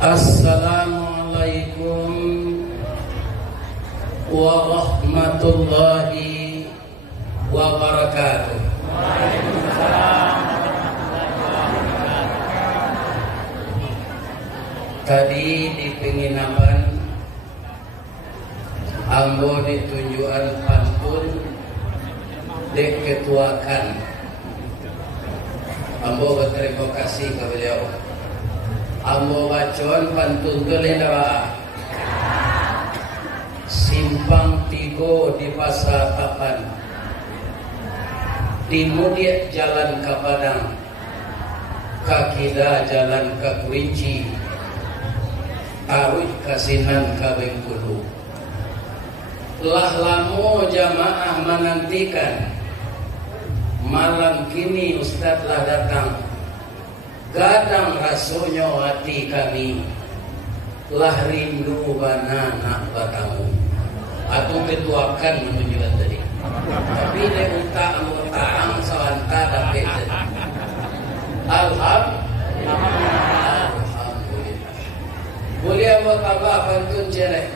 Assalamualaikum warahmatullahi wabarakatuh. Tadi di penginapan ambo ditunjukan pantun dek ketuakan. Ambo berterima kasih ke beliau. Ambo bacaan pantun gelendara simpang tigo di pasar tapan, timudiat jalan ke Padang, kakida jalan ke Kuinci, taruh kasinan ke Bengkulu. Lah lamo jamaah menantikan, malam kini Ustadz lah datang. Gadang rasonyo hati kami, lah rindu bana nak batamu. Atau ketuakan menunjukkan tadi. Tapi dia utak mengutang sawanta dapat. Alhamdulillah. Boleh apa tambah pantun cerek?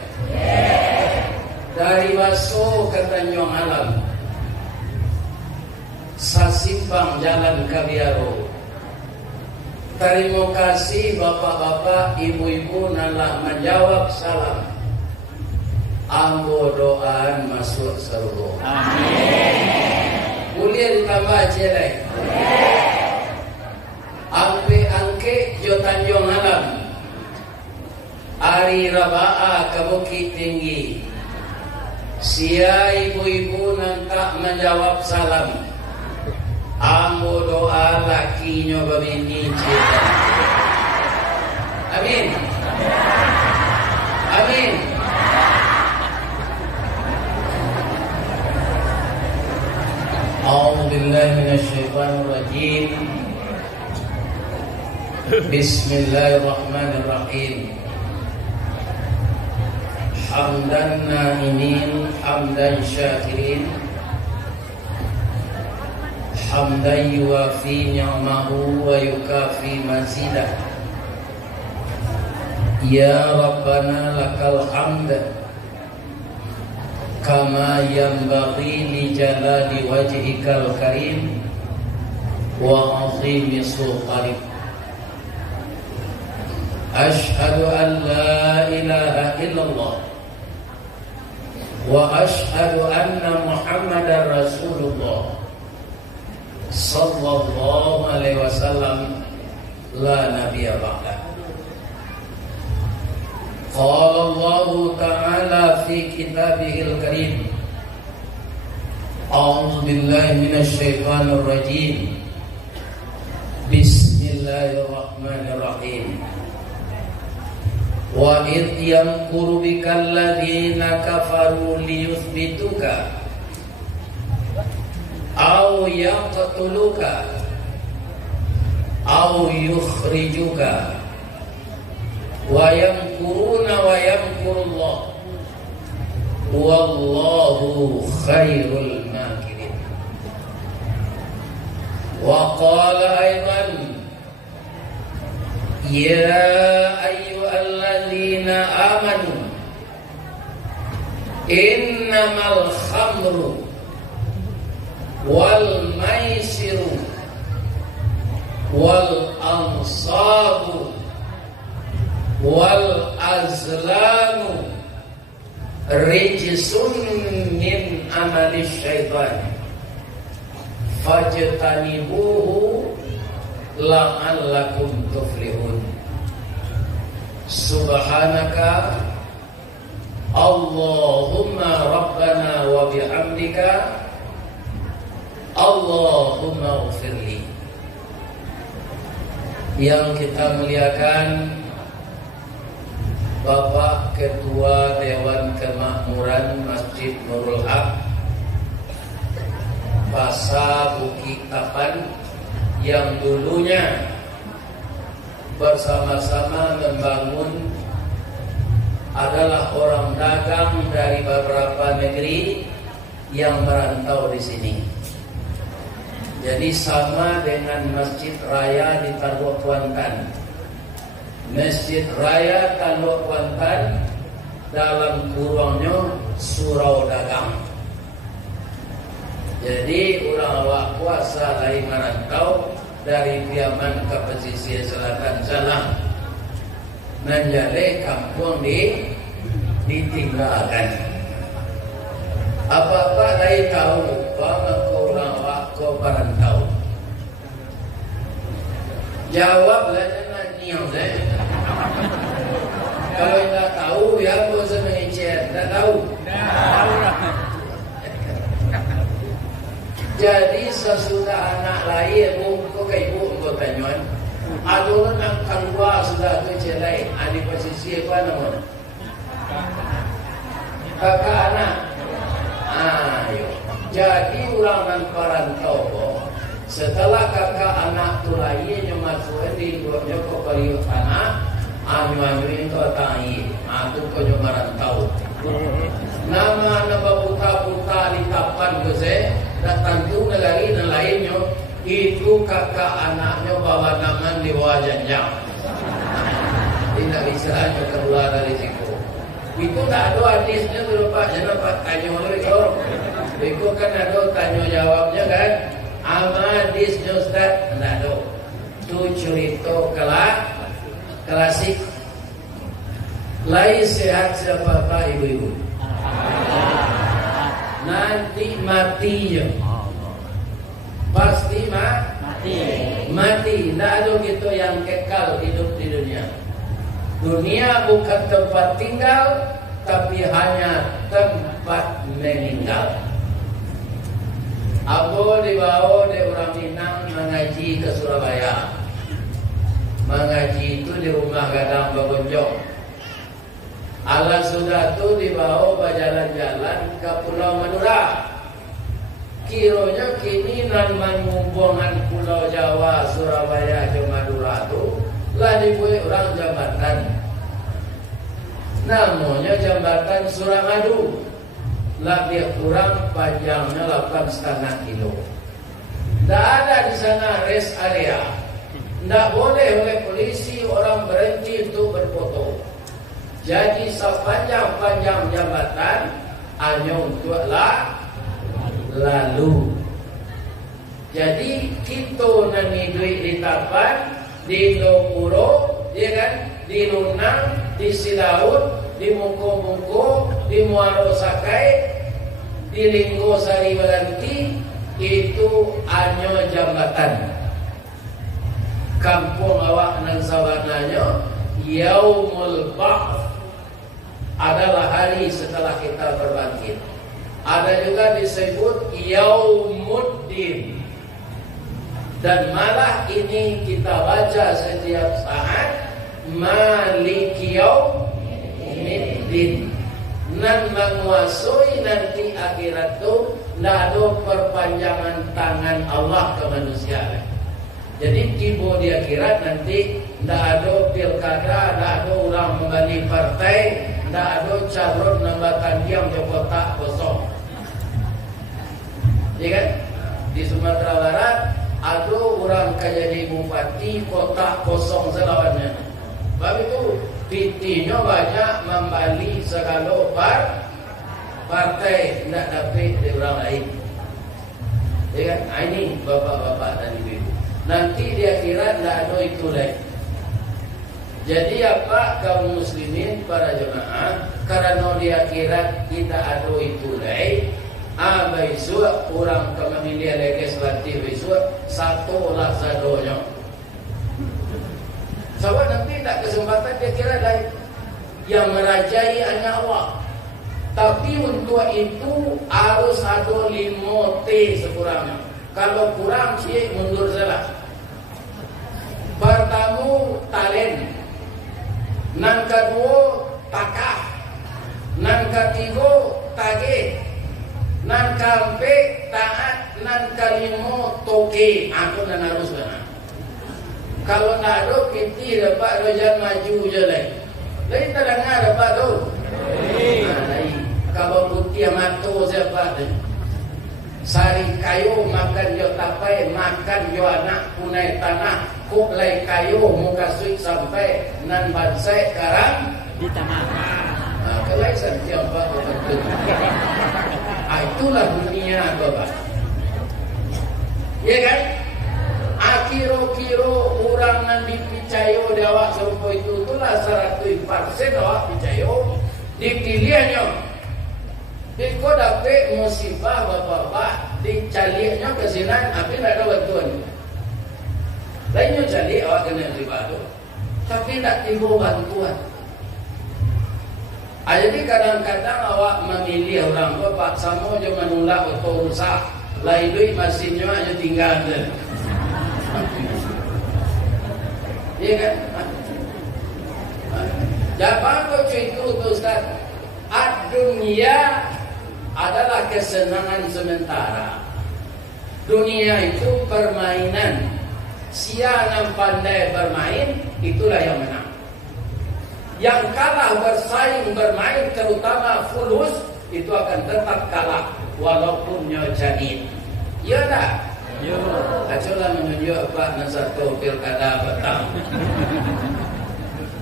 Dari Waso ke Tanjung Alam, sasimpang jalan Kabiaro. Terima kasih bapak-bapak, ibu-ibu nalah menjawab salam. Ambo doaan masuk surga. Amin. Boleh ditambah cerek? Ampe angke jo Tanjung Alam, Ari Rabaa ke Bukit Tinggi. Sia ibu-ibu nantak menjawab salam. Ambo doa lakinya babini cita. Amin. Amin. A'udzu billahi minasy syaithanir rajim. Bismillahirrahmanirrahim. Hamdan na'imin, hamdan syakirin, hamdan yuwafi ni'mahu wa yukafi mazidah. Ya Rabbana lakal hamd kama yanbaghi li jalali wajhikal karim wa 'azimi sultanik. Ashhadu an la ilaha illallah wa ashhadu anna Muhammadar Rasulullah sallallahu alaihi wasallam la nabiyya ba'da. Qala Allah ta'ala fi kitabihil karim. A'udzu billahi minasy syaithanir rajim. Bismillahirrahmanirrahim. Wa idh yamkuru bikal ladzina kafaru liyuthbituka aw yaqtuluka aw yukhrijuka wa yamkuruna wa yamkurullah wallahu khairul makirin. Wa qala aidan ya ayyuhalladzina amanu innamal khamru wal maisiru wal ansabu wal azlamu rijsun min amali syaitan fajtanibuhu la'allakum tuflihun. Subhanaka Allahumma rabbana wa bihamdika Allahumma ghfirli. Yang kita muliakan Bapak Ketua Dewan Kemakmuran Masjid Nurul Haq Pasar Bukit Tapan, yang dulunya bersama-sama membangun, adalah orang dagang dari beberapa negeri yang merantau di sini. Jadi sama dengan Masjid Raya di Targo Kuantan. Masjid Raya Tanduk Kuantan dalam kurungnya surau dagang. Jadi orang awak kuasa lain merantau dari Piaman ke pesisir selatan sana menjadi kampung ditinggalkan. Apa-apa lain tahu bahwa orang awak kau merantau. Jawablah jangan niang saya. Kalau tidak tahu ya kau semengecer, tidak tahu. Jadi sesudah anak lahir, kau ke ibu kau tanyuan, aduh nak keluar sudah tu celai, di posisi apa namanya? Kakak anak. Ayo. Jadi orang dan perantau, setelah kakak anak tu lahir, yang masuk di luarnya kau beri anak, anyu itu tangi, tu kau yang merantau. Nama buta-buta di tapan ke saya. Dan tentu negari dan lainnya itu kakak anaknya bawa nama di bawah janjang. Tidak bisa keluar dari situ. Itu tak ada hadisnya berupa jangan pak tanya oleh orang. Itu kan ada tanya jawabnya kan. Ama hadisnya Ustaz tidak ada. Itu cerita klasik. Lain sehat siapa pak ibu-ibu. Nanti mati ya. Pasti mati. Tidak ada gitu yang kekal hidup di dunia. Dunia bukan tempat tinggal, tapi hanya tempat meninggal. Aku dibawa di orang Minang mengaji ke Surabaya. Mengaji itu di rumah Gadang Babonjong. Allah sudah tu dibawa berjalan-jalan ke Pulau Madura. Kiranya kini nan menghubungkan Pulau Jawa, Surabaya ke Madura tu lah dibuat orang jambatan. Namanya jambatan Suramadu. Lebih kurang panjangnya 8,5 kilo. Tidak ada di sana rest area. Tidak boleh oleh polisi orang berhenti untuk berfoto. Jadi sepanjang-panjang jambatan hanya untuklah lalu. Jadi kita nani duit di tapan, di Lopuro, ya kan, di Lunang, di Silaut, di Mungko-Mungko, di Muaro Sakai, di Linggo Sari Balanti, itu hanya jambatan. Kampung awak nang sawananya Yaumul Ba'th adalah hari setelah kita berbangkit. Ada juga disebut Yaumuddin. Dan malah ini kita baca setiap saat Maliki Yaumiddin. Nan menguasai nanti akhirat itu tidak ada perpanjangan tangan Allah ke manusia. Jadi tiba di akhirat nanti tidak ada pilkada, tidak ada orang membagi partai, tidak ada calon nambahkan diam di kotak kosong. Ya kan? Di Sumatera Barat ada orang kaya di bupati kotak kosong selawannya. Sebab itu pitinya banyak membali segala partai tidak dapat di orang lain. Ya kan? Ini bapak-bapak dan ibu-ibu. Nanti di akhirat tidak ada itu lagi. Jadi apa kaum muslimin para jemaah, karena di akhirat tidak ada itu lagi. Besok orang pemilihan legislatif besok satu lah sadonya. Sebab nanti tak kesempatan di akhirat lagi. Yang merajai hanya Allah. Tapi untuk itu harus ada 5 T sekurangnya. Kalau kurang sih mundur salah. Pertama talent, nan kedua takah, nan ketiga tagih, nan keempat taat, nan kelima toke. Aku dan harus benar. Kalau nak ada kita dapat rojan maju je lagi. Lain tak dengar dapat tu. Kalau putih mato siapa tu? Sari kayu makan jo tapai, makan jo anak punai tanah. kok lai kayu muka suik sampai nan bansai karang ditamakan. Kalau setiap apa betul. Itulah dunia Bapak. Ya kan? Kiro-kiro orang yang dipicayo di awak serupa itu itulah 100% awak picayo dipilihnya. Diko dapat musibah bapak-bapak dicalinya ke sini, tapi tidak ada bantuan. Lainnya cali awak kena musibah tu, tapi tidak timbul bantuan. Jadi kadang-kadang awak memilih orang bapak sama je menolak atau rusak, lain duit mesinnya aja tinggal je. Iya kan? Jangan kau itu Ustaz. Dunia adalah kesenangan sementara. Dunia itu permainan. Siapa yang pandai bermain, itulah yang menang. Yang kalah bersaing bermain, terutama fulus, itu akan tetap kalah walaupun jadi. Ya tak? Ya. Aculah menunjuk Pak dan satu pilkada petang.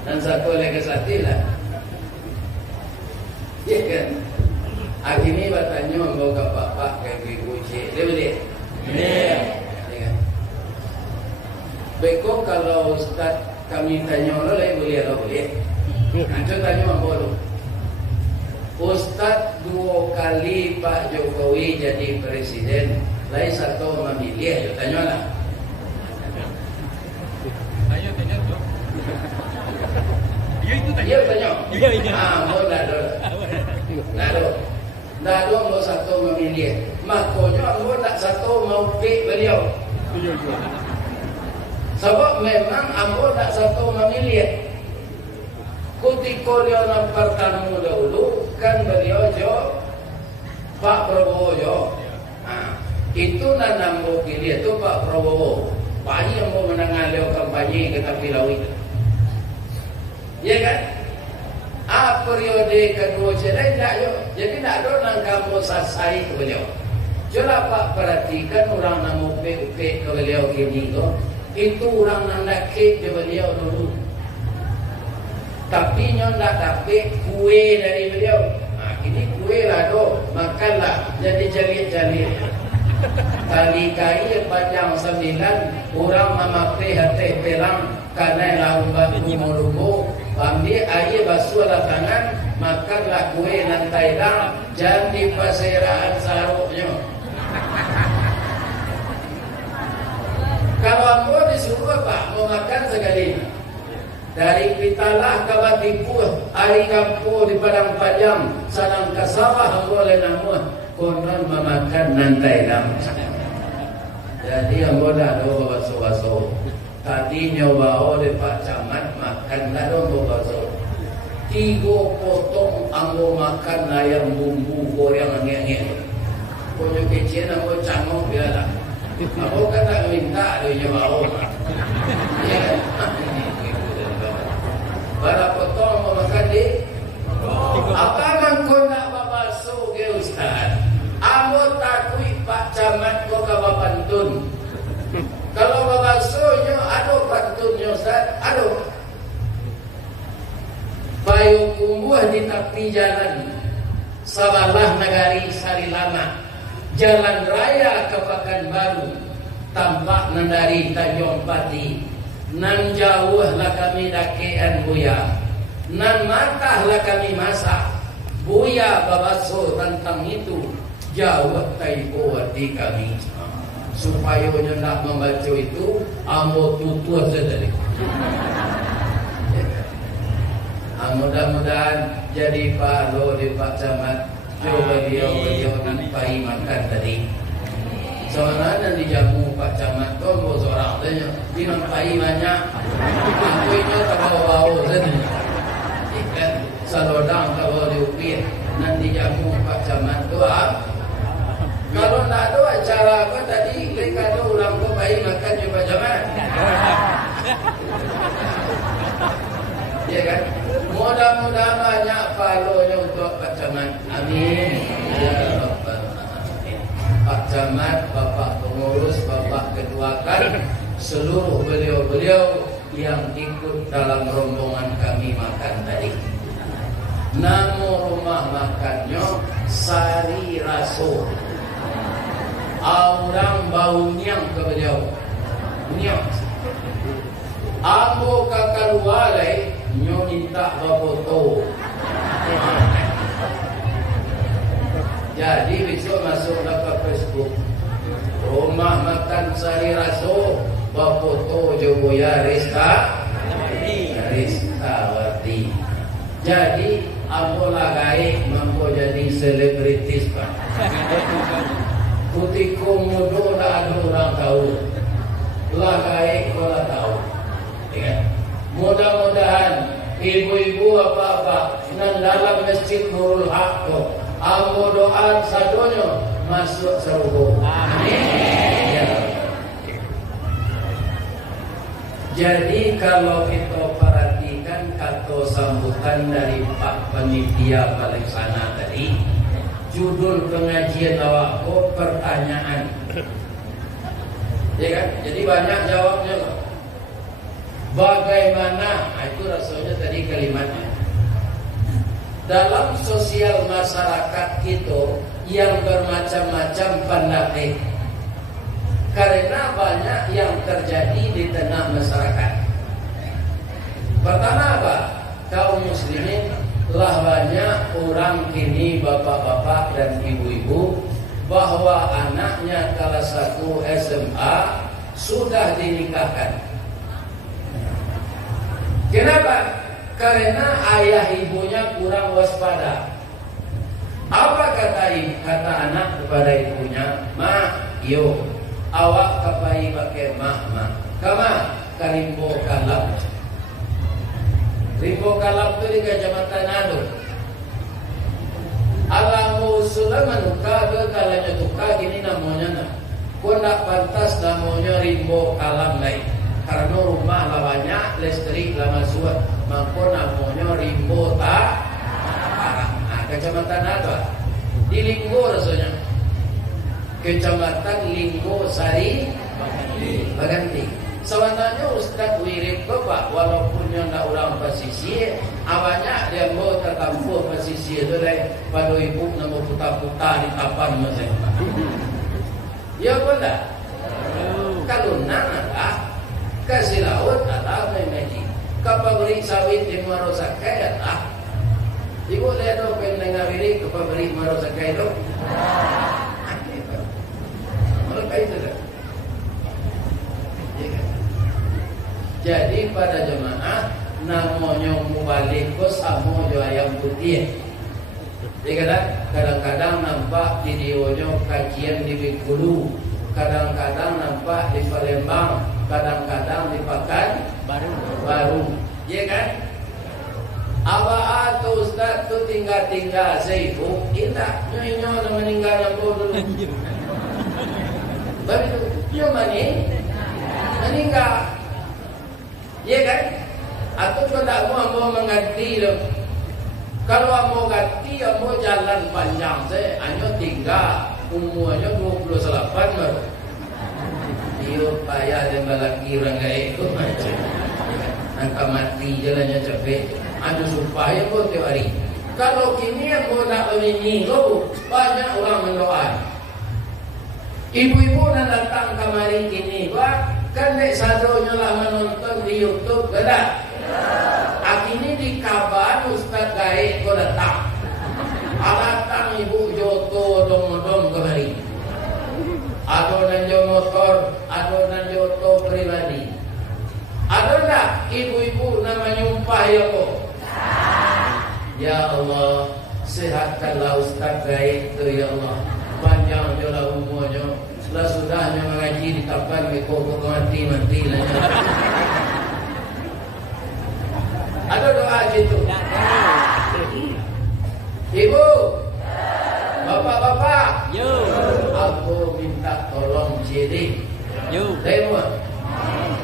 Dan satu lagi satilah. Ya kan? Hari ini bertanya membawa Pak ke uji. Dia boleh? Ya. Beko kalau Ustaz kami tanya boleh atau boleh? Anjur tanya membawa. Ustaz 2 kali Pak Jokowi jadi presiden, lain satu memilih. Tanya lah. Tanya tu. Dia itu tanya. Dia tanya. Iya. Mau dah do mau satu memilih. Makanya mau tak satu mau pilih beliau. Iya. Sebab memang ambo tak satu memilih. Ketika dia nak bertemu dahulu, kan beliau jo Pak Prabowo jo. Itu nak ambo pilih tu Pak Prabowo. Banyak ambo mendengar dia kampanye ke tepi laut. Ya kan? Periode kedua cerai tak yo. Jadi tak ada nak kamu sasai ke beliau. Coba Pak perhatikan orang nak upik-upik ke beliau kini tu. Itu orang nak nakik ke beliau dulu. Tapi nyon tak dapat kue dari beliau. Ini kue lah tu, makanlah. Jadi jari-jari. Kali kai panjang 9 orang memakai hati pelang karena laun batu moluko. Ambil air basuh lah tangan, makanlah kue nantai dang, jangan di pasiraan saruknya. Kalau ambo disuruh apa? Mau makan sekali. Dari Pitalah ke Batipu, hari kampu di Padang Panjang, salam ke sawah boleh namun konon memakan nantai dang. Jadi ambo dah do basuh-basuh. Tadi nyoba oleh Pak Camat makan dah do basuh. 3 potong ambo makan ayam bumbu goreng angin-angin. Punya kecil ambo canggung biarlah. Ambo kata minta dia nyoba. Ya. Berapa potong ambo makan di? Apa man kau nak basuh ke Ustaz? Ambo takui Pak Camat kau ke Bapantun. Kalau babasuhnya aduh pantunnya Ustaz, aduh. Bayu kumbuh di tepi jalan Sabalah Nagari Sarilama, jalan raya ke Pekanbaru, tampak dari Tanjung Pati. Nan jauh lah kami dakean buya, nan matah lah kami masak. Buya babasuh tentang itu, jauh taipo hati kami. Supaya dia nak membaca itu, ambo tutur saja. Mudah-mudahan jadi Pak Lo di Pak Camat. Coba beliau nampai makan tadi. Soalnya di jamu Pak Camat tu ambo seorang tanya, dinampai banyak. Aku itu tak bawa-bawa saja. Ikan salodang tak bawa diupir. Nanti jamu Pak Camat tu kalau tak ada acara apa tadi, mereka tu orang tu baik makan juga jangan. Ya kan? Mudah-mudahan banyak pahalanya untuk Pak Camat. Amin. Ya Rabbal Alamin. Pak Camat, Bapak pengurus, Bapak ketuakan, seluruh beliau-beliau yang ikut dalam rombongan kami makan tadi. Nama rumah makannya Sari Raso. Orang bau niang ke beliau. Niang. Ambo kakalualai nyo minta bafoto. Jadi besok masuk ke Facebook. Rumah makan Sari Raso bafoto Jogoya Rizkawati. Jadi ambo lagai mampu jadi selebritis Pak. Putiko mudo dah ada orang tahu. Lagai orang tahu. Ya. Mudah-mudahan ibu-ibu apa-apa nan dalam masjid Nurul Haq ambo doa sadonyo masuk surga. Amin. Ya. Jadi kalau kita perhatikan kata sambutan dari Pak Panitia Pelaksana tadi, judul pengajian awakku pertanyaan. Ya kan? Jadi banyak jawabnya loh. Bagaimana? Itu rasanya tadi kalimatnya. Dalam sosial masyarakat kita yang bermacam-macam pendapat. Karena banyak yang terjadi di tengah masyarakat. Pertama apa? Kaum muslimin lah banyak orang kini bapak-bapak dan ibu-ibu bahwa anaknya kelas 1 SMA sudah dinikahkan. Kenapa? Karena ayah ibunya kurang waspada. Apa kata anak kepada ibunya? Ma, yo, awak kapai pakai mak. Kama kalimbo kalap. Rimbo kalap itu di Kecamatan Ado. Alamu Sulaiman kada kalanya tuka gini namanya na. Kau nak pantas namanya rimbo kalap lain. Karena rumah lawannya listrik lama suat. Maka namanya rimbo tak. Kecamatan Ado. Di Linggo rasanya. Kecamatan Linggo Sari Baganti. Sebenarnya Ustaz wirid bapak walaupun yang nak orang pesisir, awalnya dia mau tertampur pesisir itu lah pada ibu nama putar-putar di tapan macam. Ya benar. Kalau nana lah kasih laut ada memang. Kapal beri sawit di Marosakai lah. Ibu lihat tu pendengar wirid kapal beri Marosakai tu. Mereka itu lah. Jadi pada jemaah namanya mubaliko sama jo ayam putih. Jadi kadang-kadang nampak videonya kajian di Bengkulu, kadang-kadang nampak di Palembang, kadang-kadang di Pekanbaru. Ya kan? Apa atau Ustaz tu tinggal sibuk, indah nyonya meninggal nampu dulu. Baru dia meninggal. Ya kan? Atau tidak mau mengganti loh. Kalau mau ganti, mau jalan panjang saya hanya tinggal umurnya 28 baru. Dia payah dan lelaki orang gaya itu macam. Angka mati jalannya capek. Ada supaya pun tiap hari. Kalau kini yang mau nak meninggal, banyak orang mendoa. Ibu-ibu nak datang kemari kini, Pak. Kan dek sadonya lah menonton di YouTube, ada. Akhirnya di kabar Ustaz Gaib kau datang. Alatang ibu joto dong kemari. Ada nanjo motor, ada nanjo to pribadi. Ada tak ibu-ibu nama nyumpah ya kok? Ya Allah, sehatkanlah Ustaz Gaib tu ya Allah. Panjang jolah umurnya. Setelah sudahnya mengaji di tapan kok mati lah. Ada doa gitu. Ibu, bapak-bapak, aku minta tolong jadi. Demo.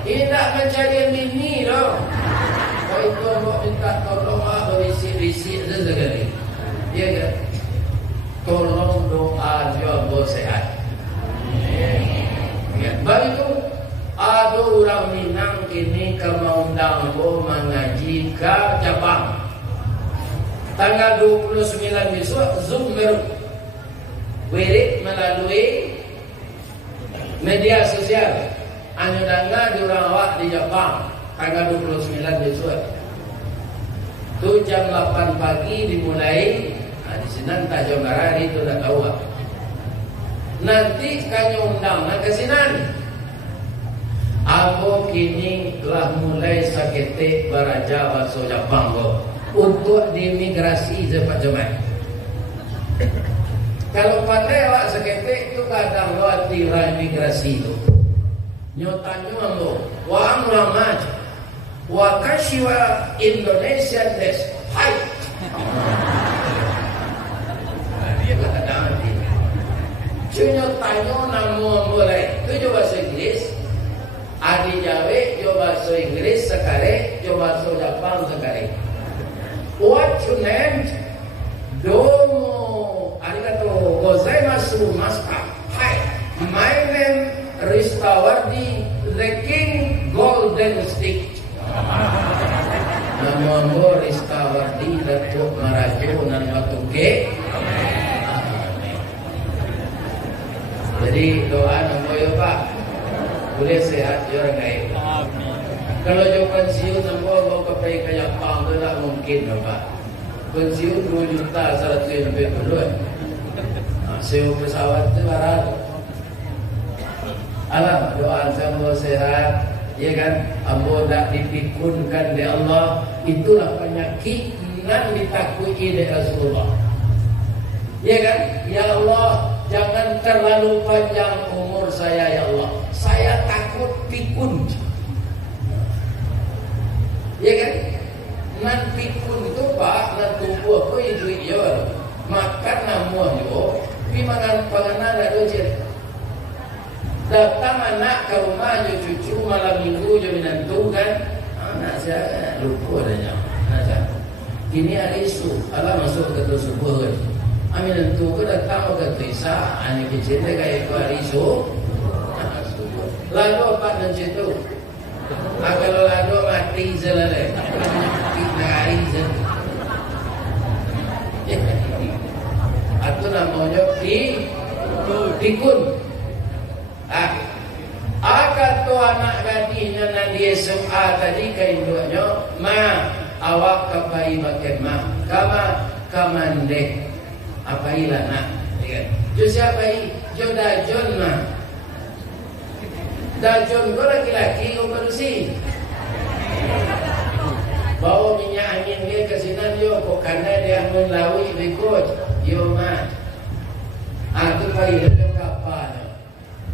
Ini tak mencari mini loh. Kau itu mau minta tolong berisik-risik sekali. Iya kan? Tolong doa jawab sehat. Baik itu, aduh Tanggal 29 besok Zoom wirid melalui media sosial. Anu danga diurang awak di Jepang tanggal 29 besok. Tu jam 8 pagi dimulai. Di sini entah jam berapa itu dah tahu. Nanti kanyo undang ke sini. Aku kini telah mulai sakete baraja bahasa Jepang untuk diimigrasi cepat cepat. Kalau pandai awak sakete itu kadang awak tira imigrasi itu. Nyotanyo ambo, wa amramaj, wa kashiwa Indonesia des. Hai. Dia kata nanti. Cuma tanyo namu boleh. Tu coba bahasa Inggris. Adi Jawa coba bahasa Inggris sekali, coba bahasa Jepang sekali. What you name? Domo. Arigatou gozaimasu maska. Hai. My name Ristawardi the King Golden Stick. Nama Ristawardi Datuk Marajo nan Matuke. Jadi doa nama ya Pak, boleh sehat ya orang lain. Kalau jauh pensiun nama mau kepai ke Jepang tu tak mungkin Pak. Pensiun 2 juta 100 lebih dulu. Sewa pesawat tu barat. Alam doa sama sehat, ya kan? Ambo tak dipikunkan di Allah. Itulah penyakit yang ditakui oleh Rasulullah. Ya kan? Ya Allah, jangan terlalu panjang umur saya ya Allah. Saya takut pikun. Ya kan? Nan pikun tu Pak, nan tumbuh ko itu yo. Makan namuah yo, pimangan panganan ada je. Datang anak ke rumah cucu malam minggu je menantu kan. Anak saya lupa adanya. Anak saya. Kini hari isu, Allah masuk ke tu subuh kan. Amin tentu ke datang ke Trisa, anak kecil dia kayak hari isu. Lalu apa dan situ? Kalau lalu mati zelale. Mati hari zel. Itu namanya pikun. Akan tu anak gadisnya nan di SMA tadi kainduanya ma awak kapai makan ma kama kamande apa ilah nak jo siapa i jo dajon ma dajon ko laki-laki ko bersih bawa minyak angin dia ke sini yo kok karena dia melawi berikut yo ma tu pai dia kapal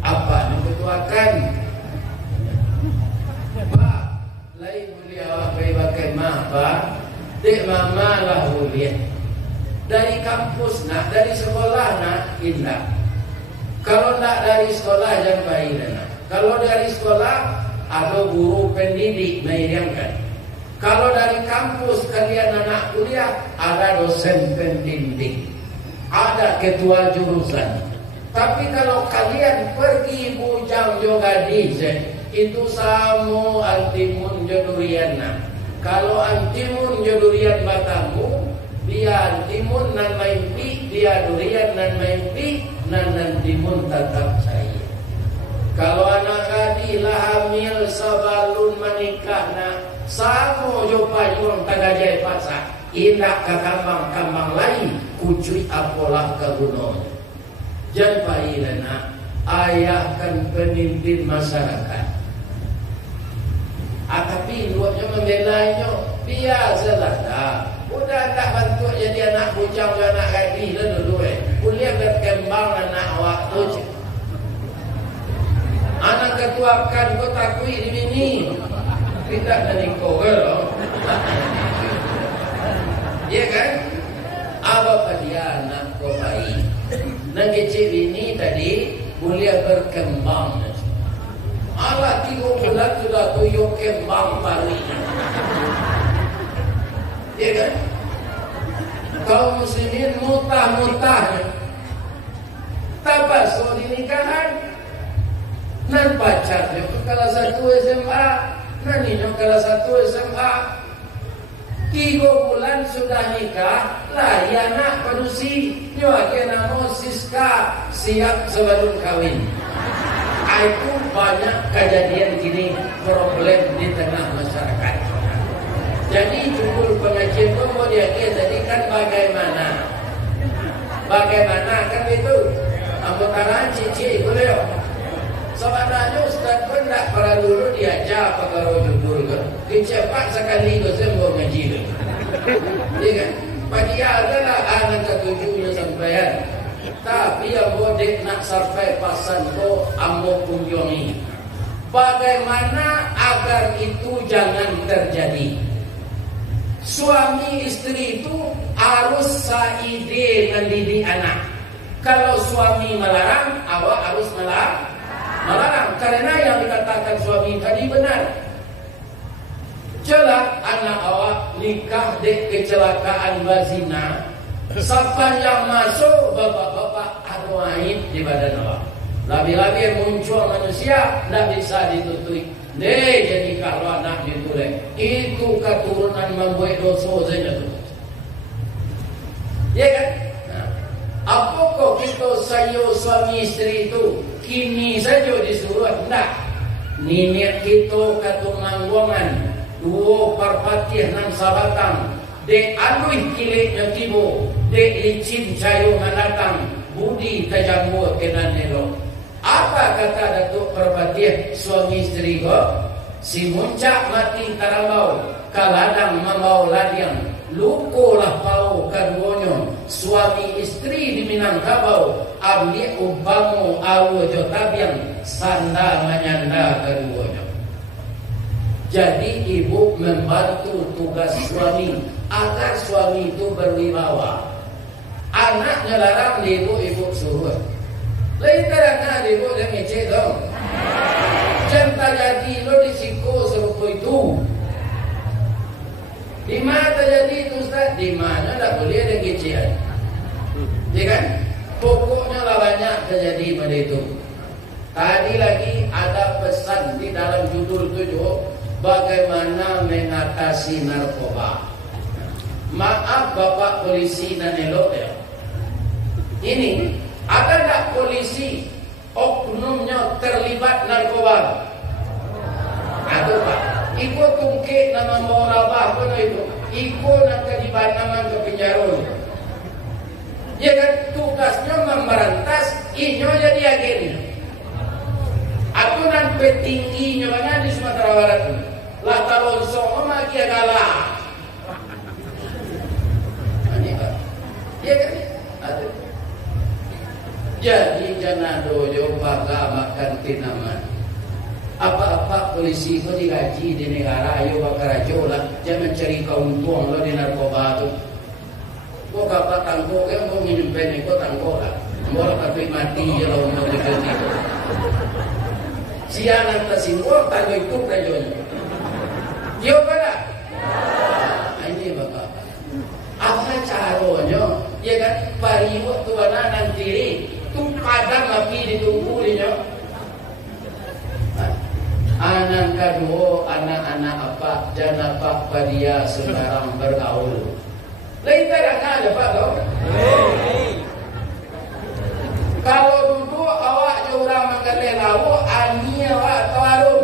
apa yang ketuakan Pak lain mulia awak beribakan mah Pak dek mama lah mulia dari kampus nak dari sekolah nak indah kalau nak dari sekolah jangan baik nak kalau dari sekolah ada guru pendidik mengirimkan kalau dari kampus kalian anak kuliah ada dosen pendidik ada ketua jurusan. Tapi kalau kalian pergi bujang jogadis itu samo antimun jodurian. Kalau antimun jodurian batamu, dia antimun nan maimpi, dia durian nan maimpi, nan antimun tetap saya. Kalau anak kadilah hamil sabalun menikah samo jo payung tagajai pasak. Indak ke kambang-kambang lain kucuy apolah ke gunung. Jangan pailana ayahkan pemimpin masyarakat. Tapi luaknya membelanya biasalah dah. Udah tak bantu jadi anak bujang dan anak gadis dah dulu kuliah berkembang anak waktu je. Anak ketuakan kau takui di bini. Tidak dari kau kalau. Ya kan? Apa dia anak kau baik? Nang kecil ini tadi boleh berkembang. Allah 3 bulan sudah tuyuk kembang pari. Ya kan? Kaum muslimin mutah-mutah. Tabaso di nikahan. Nan pacarnya kelas 1 SMA. Nan ini kelas 1 SMA. 3 bulan sudah nikah, lah ya nak padusi, nyoake namo Siska siap sebelum kawin. Itu banyak kejadian gini, problem di tengah masyarakat. Jadi judul pengajian itu mau dia tadi kan bagaimana kan itu anggota cici boleh. Sebenarnya Ustaz pun tak pernah dulu diajar pakai judul kan. Cepat sekali tu semua ngaji tu. Iya kan? Bagi adalah anak ketujuhnya sampaian. Tapi yang bodek nak sampai pasan tu ambo kunjungi. Bagaimana agar itu jangan terjadi? Suami istri itu harus saide mendidik anak. Kalau suami melarang, awak harus melarang. Karena yang dikatakan suami tadi benar. Celak anak awak nikah dek kecelakaan bazina. Siapa yang masuk bapak-bapak adu aib di badan awak. Lebih-lebih muncul manusia tidak bisa ditutupi. Jadi kalau anak ditulis itu keturunan membuat dosa saja tu. Ya kan? Apakah kita sayo suami istri itu kini saja disuruh? Tidak. Niat kita katunanggongan 2 parpatih 6 sabatang. Dek aduh kiliknya tibo. Dek licin cayu manatang. Budi kejambu kenan elok. Apa kata Datuk Parpatih suami istri ko? Si muncak mati tarambau. Kaladang membau ladiang. Lukulah pau keduanya. Suami istri di Minangkabau. Abdi umpamu awu jotabiang. Sanda menyanda keduanya. Jadi ibu membantu tugas suami agar suami itu berwibawa. Anaknya larang ibu suruh. Lain terangkan ibu dan ngecek dong. Jangan jadi lo disiko serupa itu. Di mana terjadi itu Ustaz? Di mana tak boleh ada ngecekan. Ya kan? Pokoknya lah banyak terjadi pada itu. Tadi lagi ada pesan di dalam judul itu bagaimana mengatasi narkoba. Maaf Bapak polisi dan elok ya. Ini ada tak polisi oknumnya terlibat narkoba? Ada Pak. Ikut tungkit nama morabah pun itu. Ikut nak terlibat nama ke penjara. Ya kan tugasnya memberantas, inyo jadi agennya. Aku nan petingginya mana di Sumatera Barat. Lah kalau sama dia kalah. Ini Pak. Ya kan? Ada. Jadi jangan dojo bangga makan tinaman. Apa-apa polisi kau digaji di negara ayo bakar aja lah. Jangan cari keuntungan lo di narkoba tu. Kau kapan tangkok kan kau minum pen kau tangkok lah. Mau tapi mati je lah untuk digaji. Siang nanti simbol tangkok itu kajonya. Dia pada. Ini bapak. Apa caranya? Ya kan pariwo tuana nanti tu padam api ditunggu dia. Anak kedua, anak-anak apa jangan apa dia sembarang bergaul. Lain tak ada Pak dong. Kalau dulu awak orang mengkata lawo, ani awak tawarum.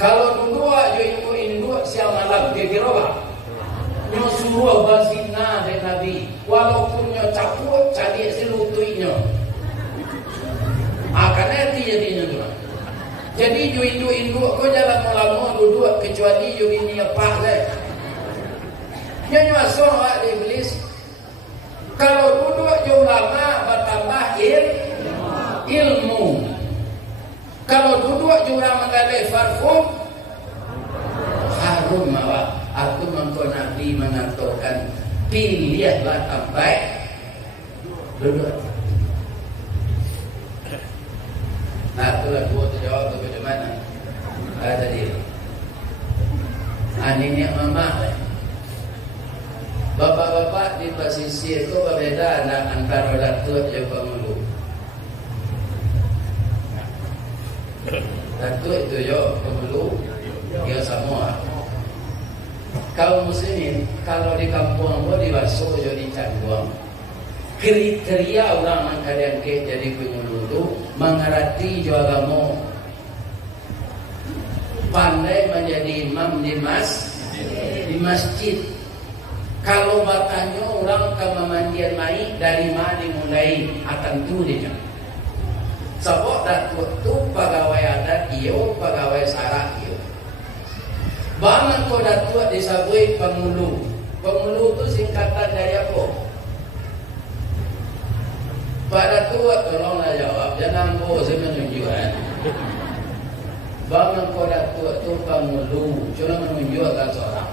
Kalau dulu awak jo induk siang malam gegeroba. Nyo suruh bazina dan Nabi, walaupun nyo capuk cari selutuinya. Akan nanti jadinya tu. Jadi jo induk kau jalan malam duduk kecuali jo ini apa saya. Nyo masuk awak iblis. Kalau duduk jo lama bertambah ilmu. Kalau duduk jo orang menggalai parfum harum awak. Aku mengko Nabi mengatakan pilihlah sampai duduk. Nah, itulah dua terjawab tu bagaimana? Tadi. Ini mama. Bapak-bapak di pesisir itu berbeda antara datuk dan pemulu. Datuk itu yo pemulu dia semua. kaum muslimin kalau di kampung gua di Baso jadi Cangguang, kriteria orang yang kalian jadi penyuluh itu mengerti jo agama, pandai menjadi imam di masjid. Kalau batanya orang ke memandian mai dari mana dimulai akan tu dia. Sebab datuk tu pegawai adat iyo, pegawai syarak iyo. Bangan ko datuk disabui pemulu. Pemulu tu singkatan dari apa? Pak datuk tolonglah jawab, jangan boh saya menunjukkan. Bangan ko datuk tu pemulu, cuma menunjukkan seorang.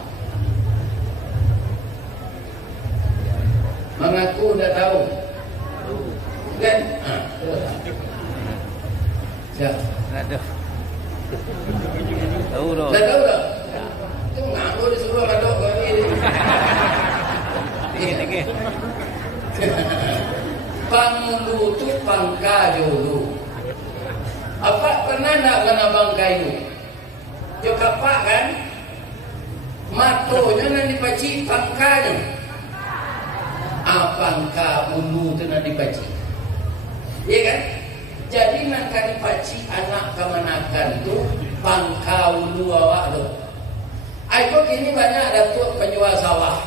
Mengaku dah tahu kan? Ya. Ada. Tahu dah. Dah tahu dah. Itu ngaku disuruh kadok kami ni. Lagi. Pangulu tu pangka dulu. Apa pernah nak kena bangkai itu? Dia kapak kan? Matonya nak dipaci pangkanya. Apangka ulu tu nak dipaci, ya kan? Jadi nak dipaci anak kemanakan tu pangka ulu awak tu. Aku kini banyak datuk penjual sawah,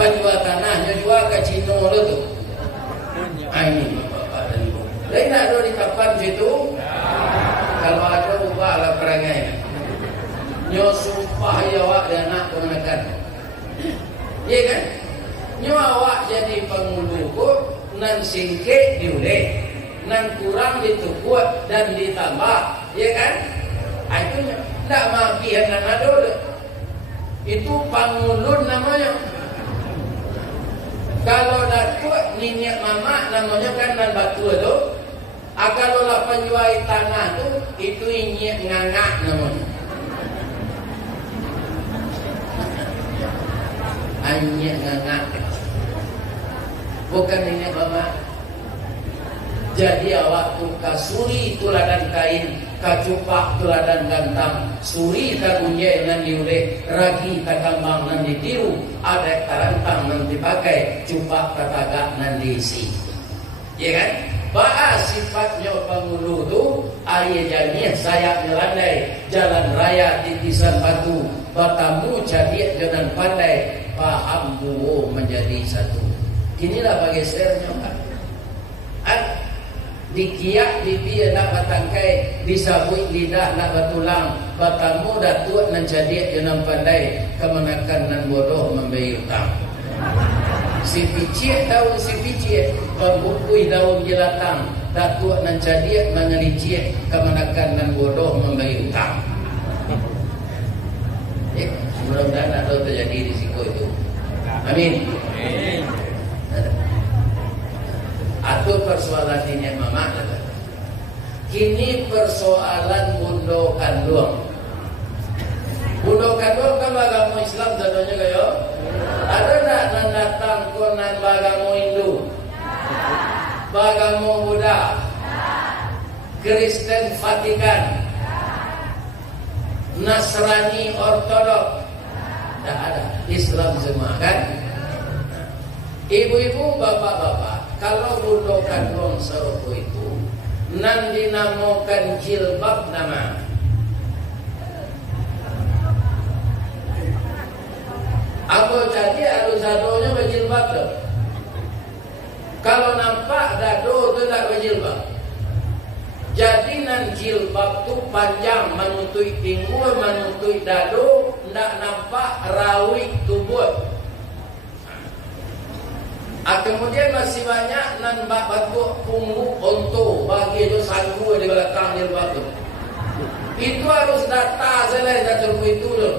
penjual tanahnya jual ke Cina tu. Ini bapak dan ibu. Lain nak ada di tempat situ? Kalau ada ubahlah perangai. Nyo sumpah ya awak dan anak kemanakan, ya kan? Nyo awak jadi pengulu ko nan singke diuleh, nan kurang ditukut dan ditambah, ya kan? Itu tak mafian nan ada. Itu pangulun namanya. Kalau datuk ninyak mama namanya kan nan batu tu. Kalau lah penjual tanah tu itu inyak ngangak namanya. Inyak ngangak. Bukan ini mama. Jadi awak tu kasuri tuladan kain, kacupak tuladan gantang, suri kagunye nan diuleh, ragi takambang nan ditiru, ada tarantang nan dipakai, cupak tatagak nan diisi. Ya kan? Ba'a sifatnya pengulu tu ayah janiah sayap nyelandai, jalan raya titisan batu, batamu jadi jalan pandai, paham buo menjadi satu. Inilah bagi sernya kan. Dikiak dipi nak batangkai, disabui lidah nak batulang, batamu datuk nan jadi jenam pandai, kemenakan nan bodoh memberi utang. Si picit daun si picit, pembukui daun jelatang, datuk nan jadi mengelicit, kemenakan nan bodoh memberi utang. Ya, mudah-mudahan ada terjadi risiko itu. Amin. Atau persoalan ini mama. Kini persoalan bundo kandung. Bundo kandung kan agama Islam tentunya kayo. Ada nak nan datang konan agama Hindu, agama Buddha, Kristen Vatikan, Nasrani Ortodok. Tak ada. Islam semua kan. Ibu-ibu, bapak-bapak, kalau bundo kandung serupu itu nan dinamakan jilbab nama. Apa jadi ada zadonya berjilbab tu? Kalau nampak dado tu tak berjilbab. Jadi nan jilbab tu panjang menutui pinggul, menutui dado, tak nampak rawi tubuh. Kemudian masih banyak nan batu pungguk onto bagi itu sanggu di belakang jilbab tu. Itu harus data selesai datur itu tu.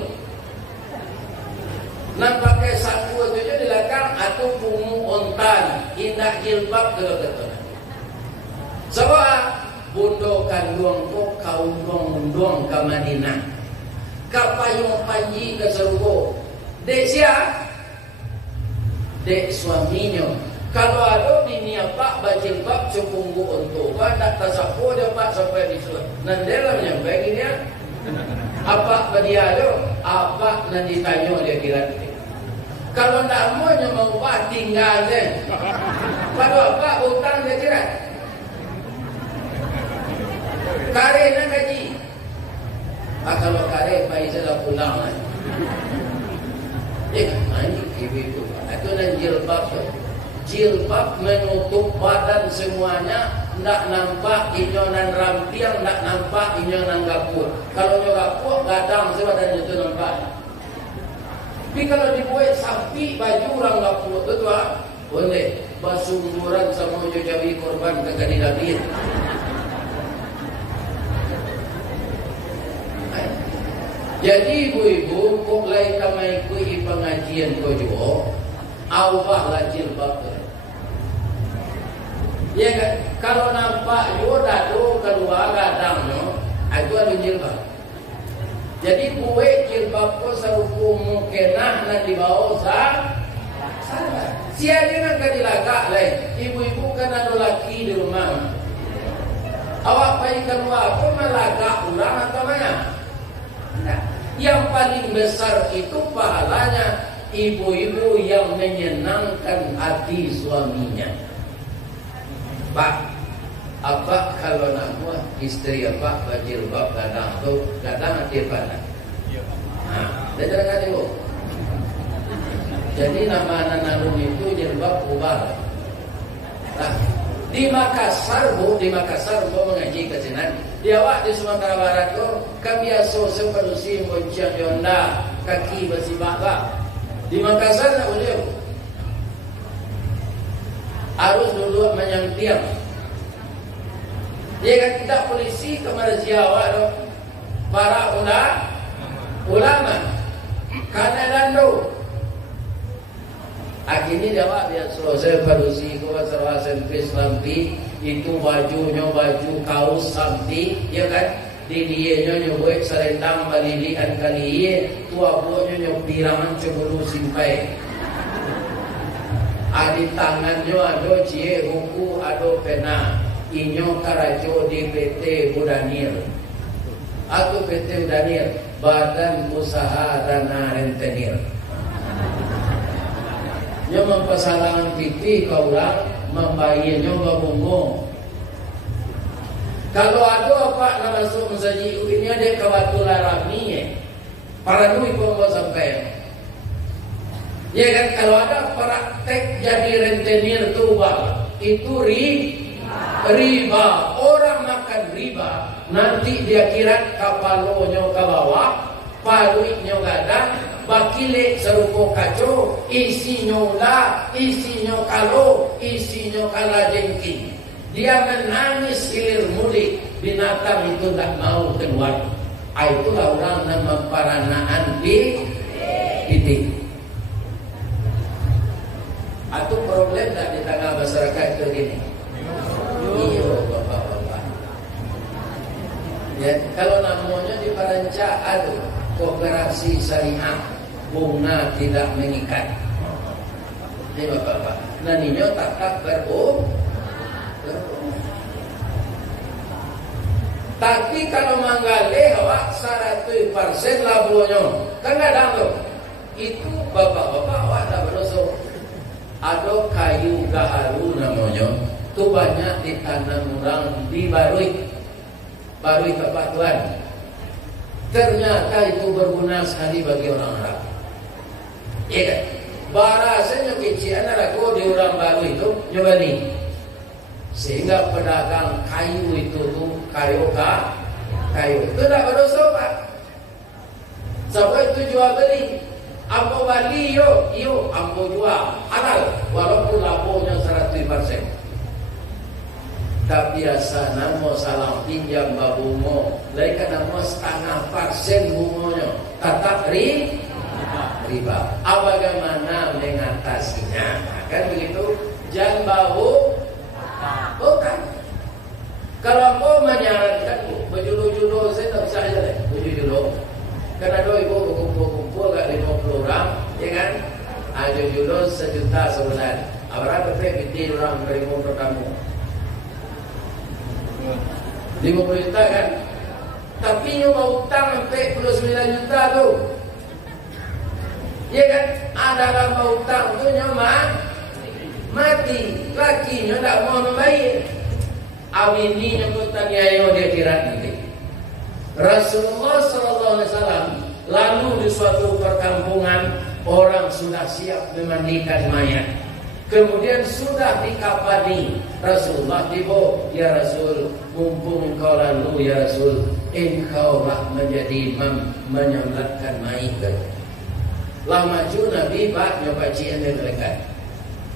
Nan pakai sanggu itu je di belakang atau pungguk ontan indah jilbab tu betul. Sebab bundo kandung ko kaundong ke Madinah. Kapayung panji ke Serugo. Dek siapa? Dek suaminya. Kalau ada di niat pak bajilbab cepunggu untuk pak tak tersapu dia pak sampai di surat. Nanti dalamnya begini ya. Apa dia tu? Apa nanti tanya dia kira. Kalau tak mau buat tinggal je. Kalau apa hutang dia kira. Kare nak gaji. Kalau kare bayi sudah pulang lah. Ini ibu-ibu. Itu dan jilbab. Jilbab menutup badan semuanya. Tak nampak inyonan rampiang, tak nampak inyonan gapur. Kalau nyo gapur, gadang sebadan itu nampak. Tapi kalau dibuat sapi baju orang gapur itu tu boleh. Basumburan sama ujo jawi korban kagak dilabir. Jadi ibu-ibu, kok lain kamai kui pengajian ko juga, awahlah jilbab. Ya kan? Kalau nampak juga tu kedua gadangnya, itu ada jilbab. Jadi kue jilbab ko sarupu mukenah nan dibawa salah. Siapa nak kadilagak lain? Ibu-ibu kan ada laki di rumah. Awak pergi keluar pun melagak orang atau mana? Nah, yang paling besar itu pahalanya ibu-ibu yang menyenangkan hati suaminya. Pak, apa kalau nama istri apa berjilbab gadang tu gadang hati pada? Dia terangkan dulu. Jadi nama anak itu jilbab ubah. Nah, di Makassar bu mengaji ke sini. Di awak di Sumatera Barat tu kebiasa sepenuhnya bonceng yonda kaki besi baka. Di Makassar tak boleh. Harus dulu menyangtiang. Dia kan tidak polisi ke Malaysia tu. Para ulama Kanadando. Akhirnya jawab dia selesai padusi ko sarwasan Islampi itu bajunya baju kaos samti ya kan di dia nyo buat serendang balilian kali tua bonya nyo pirangan cebulu simpai adi tangannya ada cie buku ada pena inyo karajo di PT Budanir atau PT Budanir Badan Usaha Dana Rentenir. Yang mempersalangan TV kau orang membayarnya berbungung. Kalau ada apa nak masuk mensaji ini ada kebetulan rami para duit pun sampai. Ya kan kalau ada praktek jadi rentenir tu itu riba. Orang makan riba nanti dia kira kapalonyo ke bawah, paluitnya gadang. Bakile serupo kaco, isinya ulah, isinya kalo, isinya kala jengking. Dia menangis hilir mudik, binatang itu tak mau keluar. Itulah orang yang memperanaan di titik. Atau problem tak di tengah masyarakat itu gini. Iya bapak-bapak. Ya, kalau namanya di Paranca ada kooperasi syariah bunga tidak mengikat. Ini bapak-bapak. Nah ninyo tak Tapi kalau manggale awak 100% labunya kan kadang tu. Itu bapak-bapak awak tak berdosa. Ada kayu gaharu namanya. Tu banyak ditanam orang di Barui bapak tuan. Ternyata itu berguna sekali bagi orang Arab. Ya kan? Barasanya kecian aku di orang baru itu nyoba ni. Sehingga pedagang kayu itu tu kayu itu tak berdosa pak. Sampai itu jual beli. Ambo bali yo ambo jual halal walaupun labuhnya 100%. Tak biasa namo salam pinjam babungo lain namo 0,5% bungonya tetap riba. Bagaimana mengatasinya? Kan begitu. Jangan bau bukan. Kalau kau menyarankan berjodoh-jodoh saya tak usah aja deh berjodoh. Karena doi ibu kumpul-kumpul gak 50 orang, ya kan? Ada jodoh 1 juta sebulan. Berapa gede orang berimu per kamu? 50 juta kan? Tapi nyo mau hutang sampai 29 juta tu. Ya kan? Ada orang mau hutang tu nyo mati. Laki nyo tak mau membayar. Awini nyo kutaniayo di akhirat nanti. Rasulullah SAW lalu di suatu perkampungan, orang sudah siap memandikan mayat. Kemudian sudah dikafani. Rasulullah tiba, ya Rasul, mumpung engkau lalu ya Rasul, engkaulah menjadi imam menyembelihkan mayat. Lah maju Nabi bak nyoba cian mereka.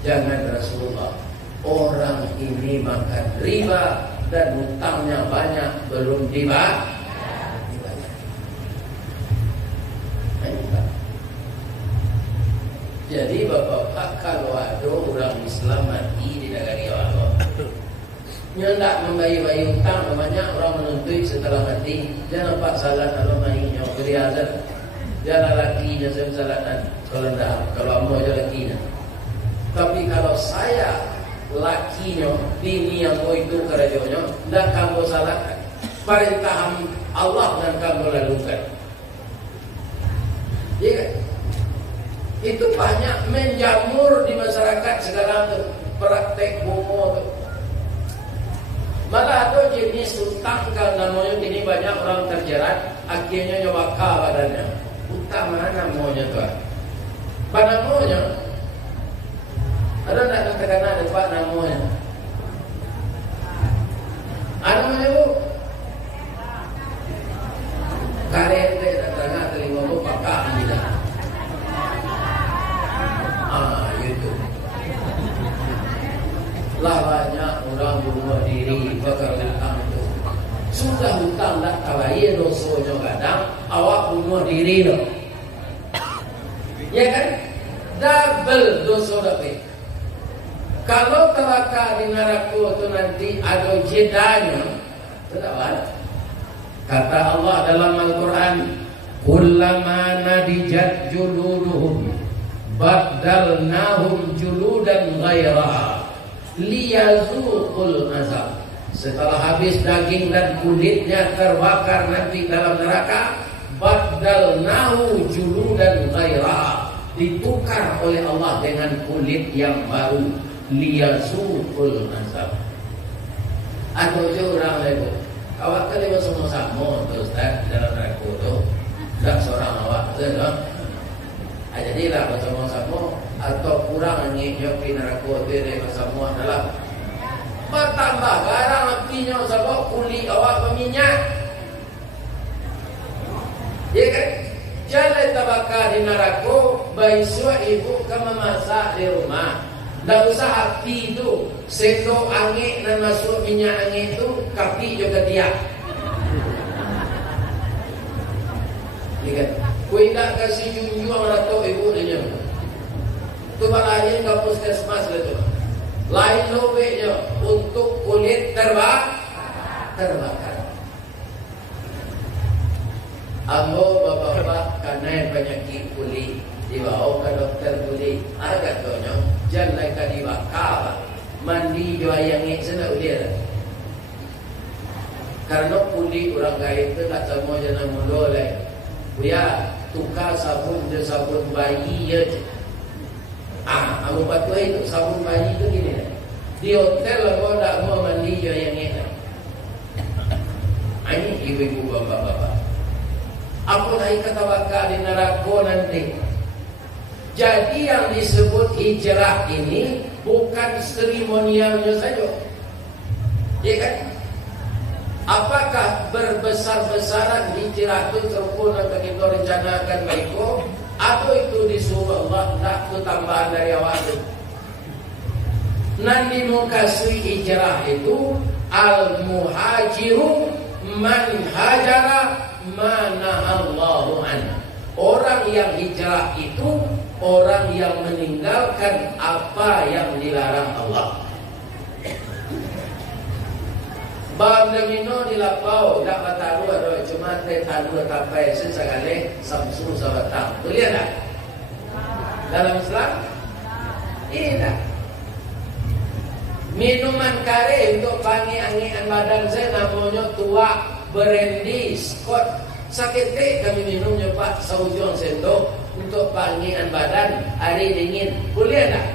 Jangan Rasulullah, orang ini makan riba dan hutangnya banyak belum dibayar. Jadi bapak-bapak, kalau ada orang Islam mati di negara Allah, nyendak membayar hutang, namanya orang menuntut setelah mati. Jangan pak salat kalau mainnya beri azan. Jangan lakinya saya salatan. Kalau tidak, kalau mau aja lakinya. Tapi kalau saya lakinya, bini yang mau itu kerajanya, tidak kamu salahkan. Perintah Allah dan kamu lakukan. Iya kan? Itu banyak menjamur di masyarakat sekarang tuh, praktek homo tuh. Malah ada jenis hutang kalau namanya ini banyak orang terjerat, akhirnya nyobaka badannya. Hutang mana namanya tuh? Pada namanya ada tak terkena ada pak namanya? Ada namanya bu? Karete tak terkena terima bu pakak gitu. Lah banyak orang bunuh diri bakal hutang itu. Sudah hutang tak kalai dosonya kadang awak bunuh diri loh. Ya kan? Double dosa dapat. Kalau teraka di neraka itu nanti ada jedanya, tidak ada. Kata Allah dalam Al-Quran, kullama nadijat juluduhum baddalnahum juludan ghairaha liyazuqul azab. Setelah habis daging dan kulitnya terbakar nanti dalam neraka, baddalnahu juludan ghairaha, ditukar oleh Allah dengan kulit yang baru, liyazuqul azab. Atau orang lego awak kan lewat sama-sama terus dalam neraka itu tak seorang awak tu no? Jadilah bersama-sama atau kurang nyok di neraka itu bersama adalah bertambah garang apinya sebab kulit awak berminyak. Ya kan? Jangan terbakar di neraka, baisua ibu ke memasak di rumah. Tak usah api itu sendok angin dan masuk minyak angin itu kapi juga dia. Ya kan? Kau tak kasih junjung atau ibu dia. Tu balanya kau puskesmas itu. Lain lobeknya untuk kulit terbakar. Ambo bapak-bapak karena penyakit kulit dibawa ke dokter kulit. Agak tonyo jangan ka dibakar. Mandi jua yang ini sana udah. Karena kulit orang kaya itu tak semua jangan mendoleh. Ya tukar sabun je sabun bayi je. Aku patuh itu sabun bayi itu gini. Di hotel aku tak mau mandi jua yang ini. Ini ibu-ibu bapak-bapak. Aku naik kata bakal di neraka nanti. Jadi yang disebut hijrah ini bukan seremonialnya saja. Ya kan? Apakah berbesar-besaran hijrah itu sempurna kita rencanakan baikku, atau itu disuruh Allah tak itu tambahan dari awal itu? Nanti mengkasih hijrah itu al-muhajiru man hajara manahallahu anhu. Orang yang hijrah itu orang yang meninggalkan apa yang dilarang Allah. Bamdamino dilapau dak bataru ada cuma teh tadu tapai sesagale samsu sabatang. Boleh tak? Dalam Islam? Tidak. Minuman kare untuk pangi angian badan saya namanya tua brandy, Scott. Sakit kami minumnya Pak saujung sendok untuk panggilan badan hari dingin. Boleh tak?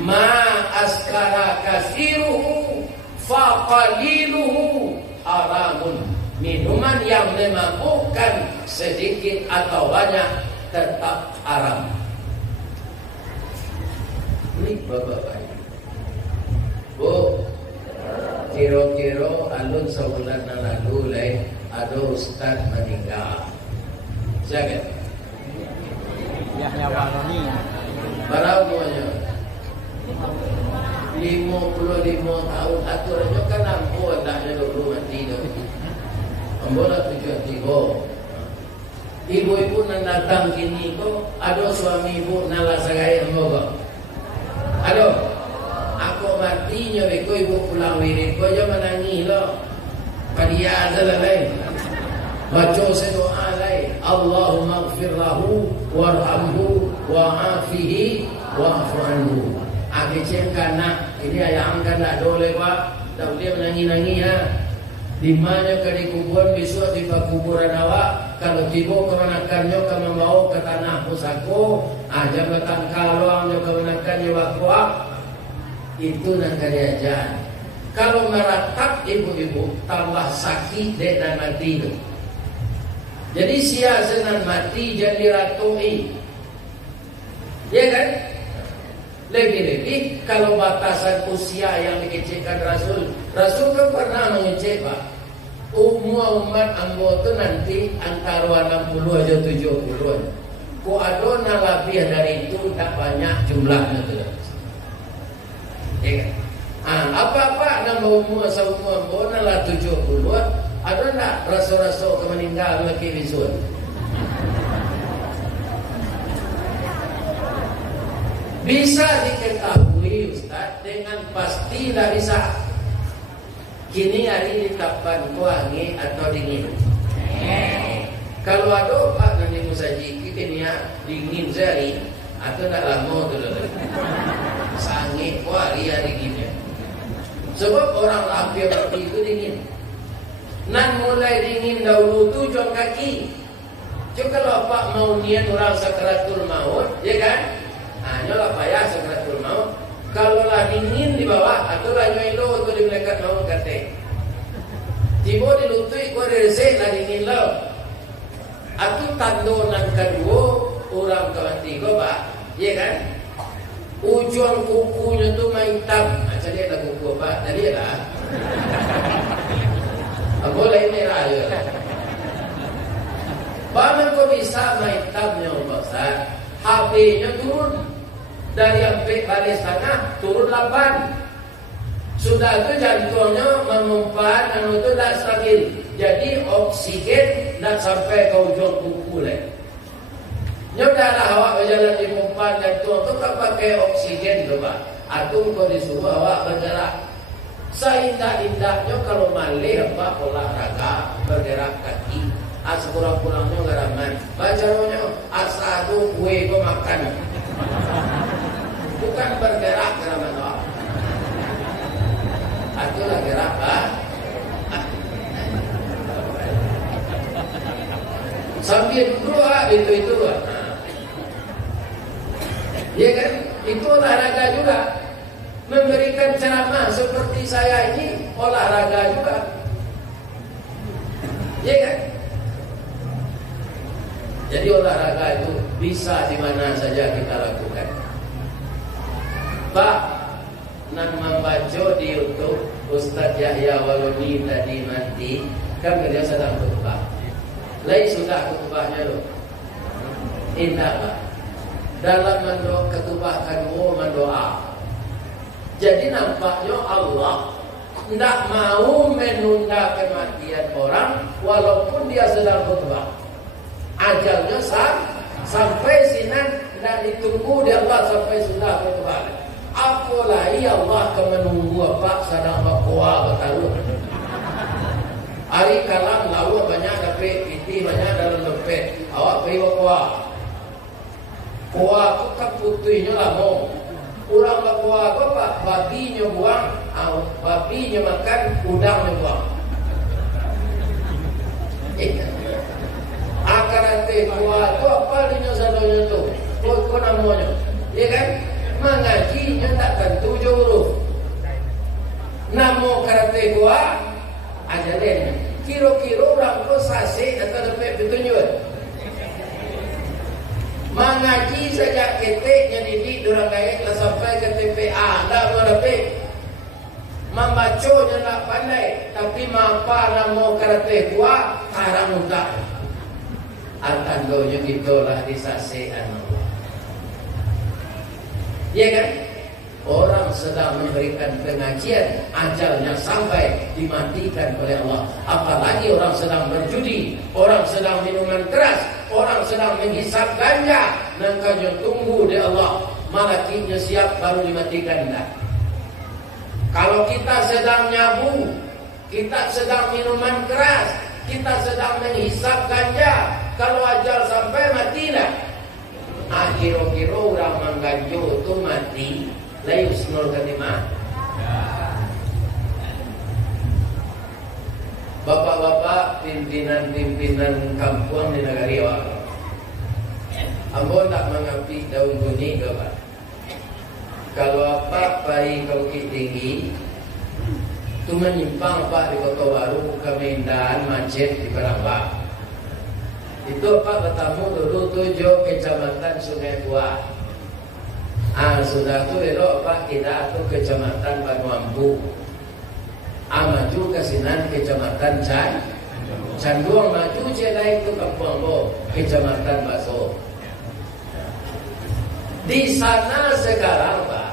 Ma askara kasiruhu faqaliluhu haramun. Minuman yang memabukkan sedikit atau banyak tetap haram. Ini bapak-bapak. Bu, kira-kira alun sebulan lalu ada ustaz meninggal. Siapa? Yahya Waroni. Berapa umurnya? 55 tahun. Aturannya kan ampuh anaknya dulu mati tu. Ambola 73. Ibu-ibu nan datang kini ko, ada suami ibu nala sagai ambo ko. Aduh, aku matinya beko ibu pulang wirid ko aja menangis lo. Padia adalah lain. Baca doa lain. Allahumma ighfir lahu warhamhu wa'afihi wa'fu anhu. Agi cengkana ini ayam kan tak boleh pak. Tak boleh menangis-nangis ha. Di mana ke di kuburan besok di kuburan awak. Kalau tiba kemenakannya ke membawa ke tanah pusako, jabatan kalauannya kemenakannya waktuak, itu nak diajar. Kalau meratap ibu-ibu tambah sakit dek dan mati itu. Jadi sia senang mati jadi ratui, ya kan? Lebih-lebih kalau batasan usia yang dikecilkan Rasul kan pernah mengecek pak. Umur umat ambo tu nanti antara 60 aja 70-an. Ko ada na lebih dari itu tak banyak jumlahnya tu. Ya kan? Apa-apa nambah umur saumur ambo na lah 70-an, ada tak rasa-rasa kemeninggal lagi bisul? Bisa diketahui Ustaz dengan pasti tak bisa. Kini hari di kapan wangi atau dingin. Kalau ada pak nanti musaji kini dingin sehari atau tak lama tu lah. Sangat hari dinginnya. Sebab orang lapar waktu itu dingin. Nan mulai dingin dahulu tu jom kaki. Cuma kalau pak mau niat orang sakratul maut, ya kan? Nyolah payah sakratul maut. Kalau lah dingin di bawah atau lah nyoilo atau di malaikat maut kata. Tiba di lutut kau resek lah dingin lo. Atau tandonan kedua orang kawati kau pak, ya kan? Ujung kukunya tu main hitam. Macam dia ada kuku pak, tadi lah. Boleh merah je. Bagaimana kau bisa main hitamnya Ustaz? HP-nya turun. Dari sampai balik sana turun 8. Sudah itu jantungnya memompa dan itu tak stabil. Jadi oksigen tak sampai ke ujung kuku leh. Nyodahlah awak berjalan di pompa jantung itu tak pakai oksigen tu pak. Atau kau disuruh awak bergerak. Seindah-indahnya kalau malih apa olahraga bergerak kaki. Sekurang-kurangnya garaman. Bacaranya asal kue kau makan. Bukan bergerak geraman awak. Itulah gerak pak. Sambil doa itu. Ya kan? Itu olahraga juga. Memberikan ceramah seperti saya ini olahraga juga. Ya kan? Jadi olahraga itu bisa di mana saja kita lakukan. Pak, nak membaca di YouTube Ustaz Yahya Waroni tadi mati, kan dia sedang khutbah. Lain sudah khutbahnya loh. Indah Pak. Dalam khutbah kedua mendoa. Jadi nampaknya Allah tidak mau menunda kematian orang walaupun dia sedang khutbah. Ajalnya sampai sinan dan ditunggu di Allah sampai sudah khutbah. Apalagi Allah akan menunggu apa sedang berkuah bertaruh. Hari kalam lalu banyak dapat piti banyak dalam dompet. Awak pergi berkuah. Kuah itu kan putihnya lama. Orang berkuah apa? Babinya buang, babinya makan, udangnya buang. Karate kuat tu apa dia sadonya tu? Kau namanya, ya kan? Mengajinya tak tentu huruf. Namo karate kuat aja deh. Kira-kira orang tu sasih atau dapat petunjuk. Mengaji saja ketiknya didik orang lain lah sampai ke TPA, tak dapat. Membacanya tak pandai, tapi apa namo karate kuat haram tak. Antandonya itulah disasihan Allah. Ya kan? Orang sedang memberikan pengajian, ajalnya sampai dimatikan oleh Allah. Apalagi orang sedang berjudi, orang sedang minuman keras, orang sedang menghisap ganja, nangkanya tunggu di Allah. Malakinya siap baru dimatikan dah. Kalau kita sedang nyabu, kita sedang minuman keras, kita sedang menghisap ganja, kalau ajal sampai mati dah. Kira-kira orang mengganjo itu mati, layu senol ketima. Bapak-bapak pimpinan kampung di negara awak, ambo tak mengapi daun bunyi ke Pak? Kalau apa pai Bukit Tinggi, tu menyimpang Pak di Kota Baru ke Medan macet di Palembang. Itu Pak bertamu dulu 7 kecamatan Sungai Tua. Sudah tu elok Pak kita tu kecamatan Banuambu. Maju ke sinan kecamatan Canduang, maju je naik tu Kampung Ambo, kecamatan Baso. Di sana sekarang Pak,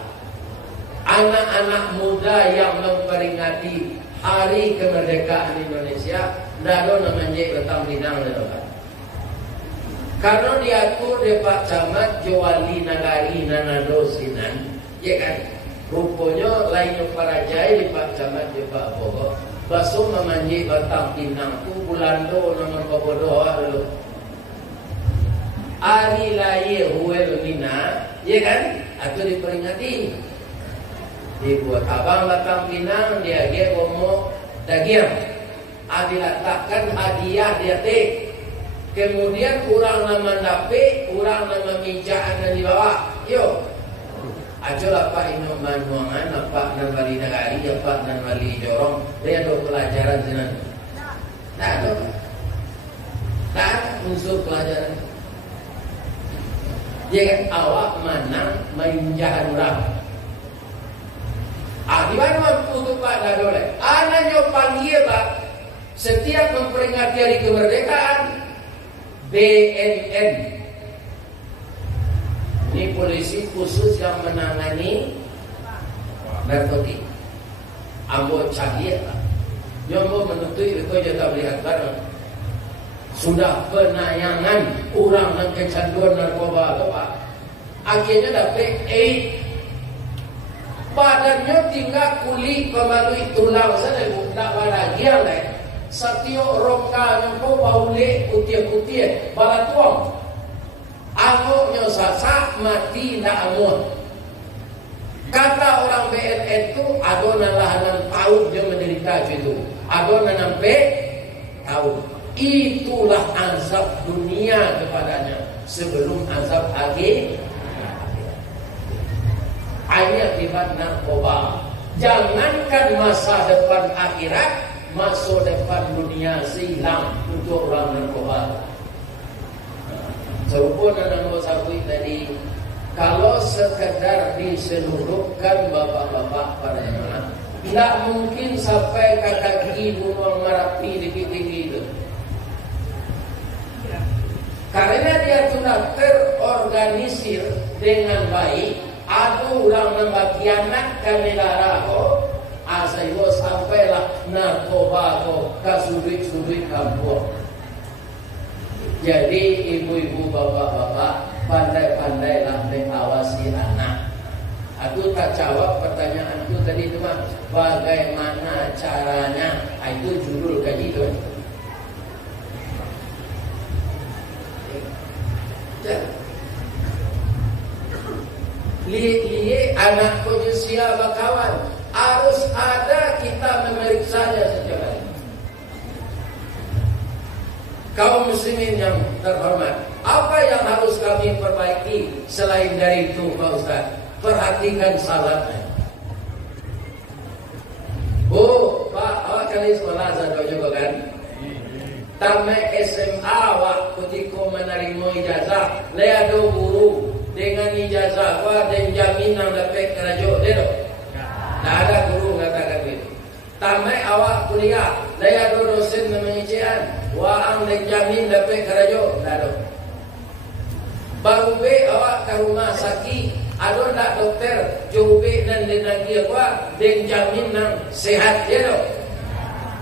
anak-anak muda yang memperingati Hari Kemerdekaan Indonesia, dado namanya betang dinang Pak. Karena diatur di Pak Camat Jawali Nagari Nanado Sinan, ya kan? Rupanya lain para jai di Pak Camat di Pak Bogor. Baso memanji batang pinang tu bulando nomor bobodoh dulu. Hari lahir Huel Mina, ya kan? Atau diperingati. Dibuat abang batang pinang dia gomo daging. Diletakkan hadiah dia teh. Kemudian kurang nama dape, kurang nama mijaan dan dibawa. Yo, ajolah Pak ino manuangan, apa nan bali nagari, apa nan bali jorong. Dia ada pelajaran jenan. Tak ada, tak unsur pelajaran. Dia kan awak mana mainjahan orang. Di mana mampu tu Pak Dadole? Anaknya panggil Pak. Setiap memperingati Hari Kemerdekaan. BNN, ini polisi khusus yang menangani narkotik. Ambo cahiat, nyombo menuntut itu jatah melihat barang. Sudah penayangan orang yang kecanduan narkoba itu Pak. Akhirnya dapat 8. Badannya tinggal kulit pemalui tulang saja, tak ada yang lain. Satyo roka nyampo baule kutia-kutia balatuang. Angoknya sasak mati nak amun. Kata orang BNN itu adona lahanan tahun dia menderita itu. Adona nampe tahun. Itulah azab dunia kepadanya sebelum azab akhir. Hanya akibat narkoba. Jangankan masa depan akhirat, masuk depan dunia silam untuk orang narkoba. Serupa dengan nombor sabui tadi, kalau sekedar diseluruhkan bapak-bapak pada mana, tidak mungkin sampai ke kaki Gunung Merapi di tinggi itu. Karena dia sudah terorganisir dengan baik, ada orang membagiankan negara Asaiwo sampailah narkoba atau kasudut-sudut kampung. Jadi ibu-ibu bapak-bapak pandai-pandailah mengawasi anak. Aku tak jawab pertanyaan itu tadi cuma bagaimana caranya. Itu judul kaji itu. Lihat anak kujusia bakawan. Harus ada kita memeriksanya setiap hari. Kaum muslimin yang terhormat, apa yang harus kami perbaiki selain dari itu Pak Ustaz? Perhatikan salatnya. Oh, Pak, awak kali sekolah saya juga kan? Tamat SMA waktu ketika menerima ijazah, saya ada guru dengan ijazah dan jaminan dapat kerja dia tu. Tak ada guru katakan begitu. Tamat awak kuliah, saya ada dosen namanya Cian, waang dan jamin dapat kerja, tak ada. Baru be awak ke rumah sakit, ada tak dokter, coba dan lagi apa, dan jaminan sehat dia tu.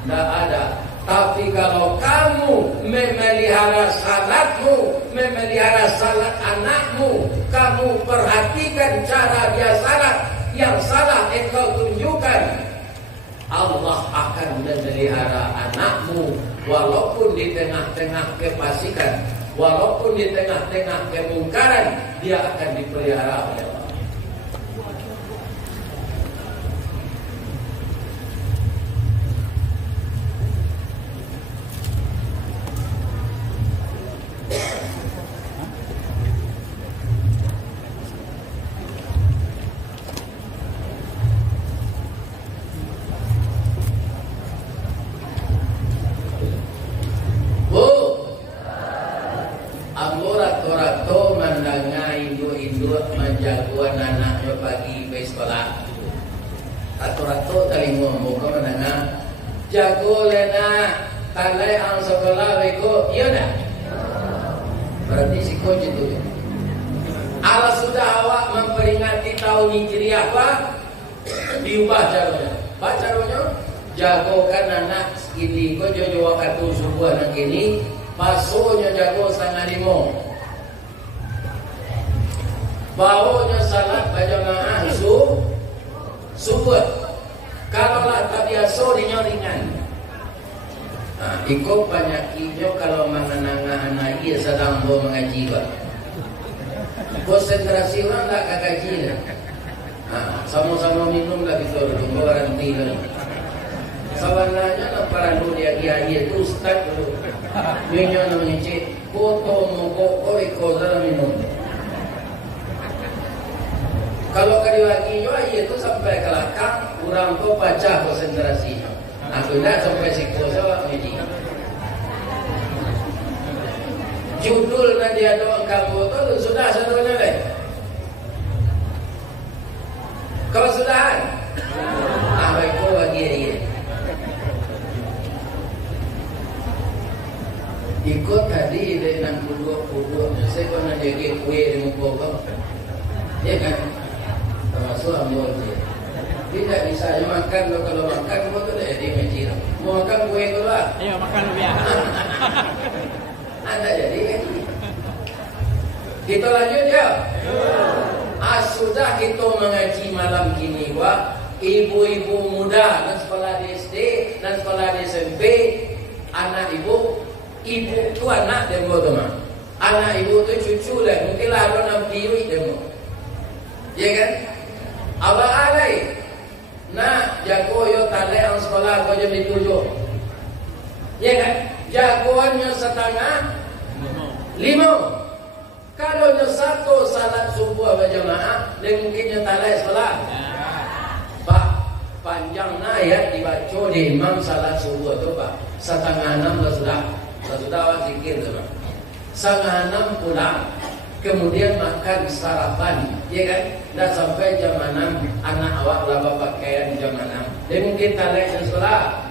Tak ada. Tapi kalau kamu memelihara salatmu, memelihara salat anakmu, kamu perhatikan cara dia salat, yang salah engkau tunjukkan, Allah akan memelihara anakmu walaupun di tengah-tengah kefasikan, walaupun di tengah-tengah kemungkaran, dia akan dipelihara oleh Allah. Menjagoan anaknya pagi ke sekolah. Rato-rato tali ngomong ke menengah. Jago lena talai ang sekolah beko. Iya nak? Berarti si coach itu. Ala sudah awak memperingati tahun Hijriah apa? Diubah caranya. Apa caranya? Jagokan anak ini. Kau jojo waktu subuh anak ini. Pasonya jago 4:30. Baunya salat berjamaah subuh. Kalau lah tak biasa dia ringan. Ikut banyaknya kalau mengenang anak ia sedang mengaji kan. Konsentrasi orang tak kakaji. Sama-sama minum lagi tu berhenti kan. Sebenarnya para dia itu ustaz dulu. Dia namanya cik foto mongko iko dalam minum. Kalau kali lagi itu sampai ke belakang, orang tu baca konsentrasinya. Aku nak sampai psikosa ini. Judul nanti ada kamu tu sudah sebenarnya leh. Kau sudah? Baik kau bagi dia. Ikut tadi dengan puduk, saya kau nak jaga kue di muka kau, ya kan? Termasuk ambil dia. Tidak bisa dia makan kalau makan kau tu dah dia macam mau makan kue tu lah. Ayo makan lebih. Anda jadi kan? Kita lanjut ya. Sudah kita mengaji malam kini ibu-ibu muda dan sekolah di SD dan sekolah di SMP, anak ibu tu anak demo tu mah. Anak ibu tu cucu lah, mungkinlah ada nak biru demo. Ya kan? Abah alai nak jago yo talai ang sekolah kau jadi 7. Ya kan? Jagoannya setengah 5. Kalau nya satu salat subuh berjamaah, dia mungkinnya talai sekolah. Pak, panjangnya ayat dibaca di imam salat subuh tu Pak. 5:30 sudah awak zikir tu Pak. 5:30 pulang. Kemudian makan sarapan, ya kan? Dah sampai jam 6, anak awak laba pakaian jam 6. Dia mungkin talai di sekolah.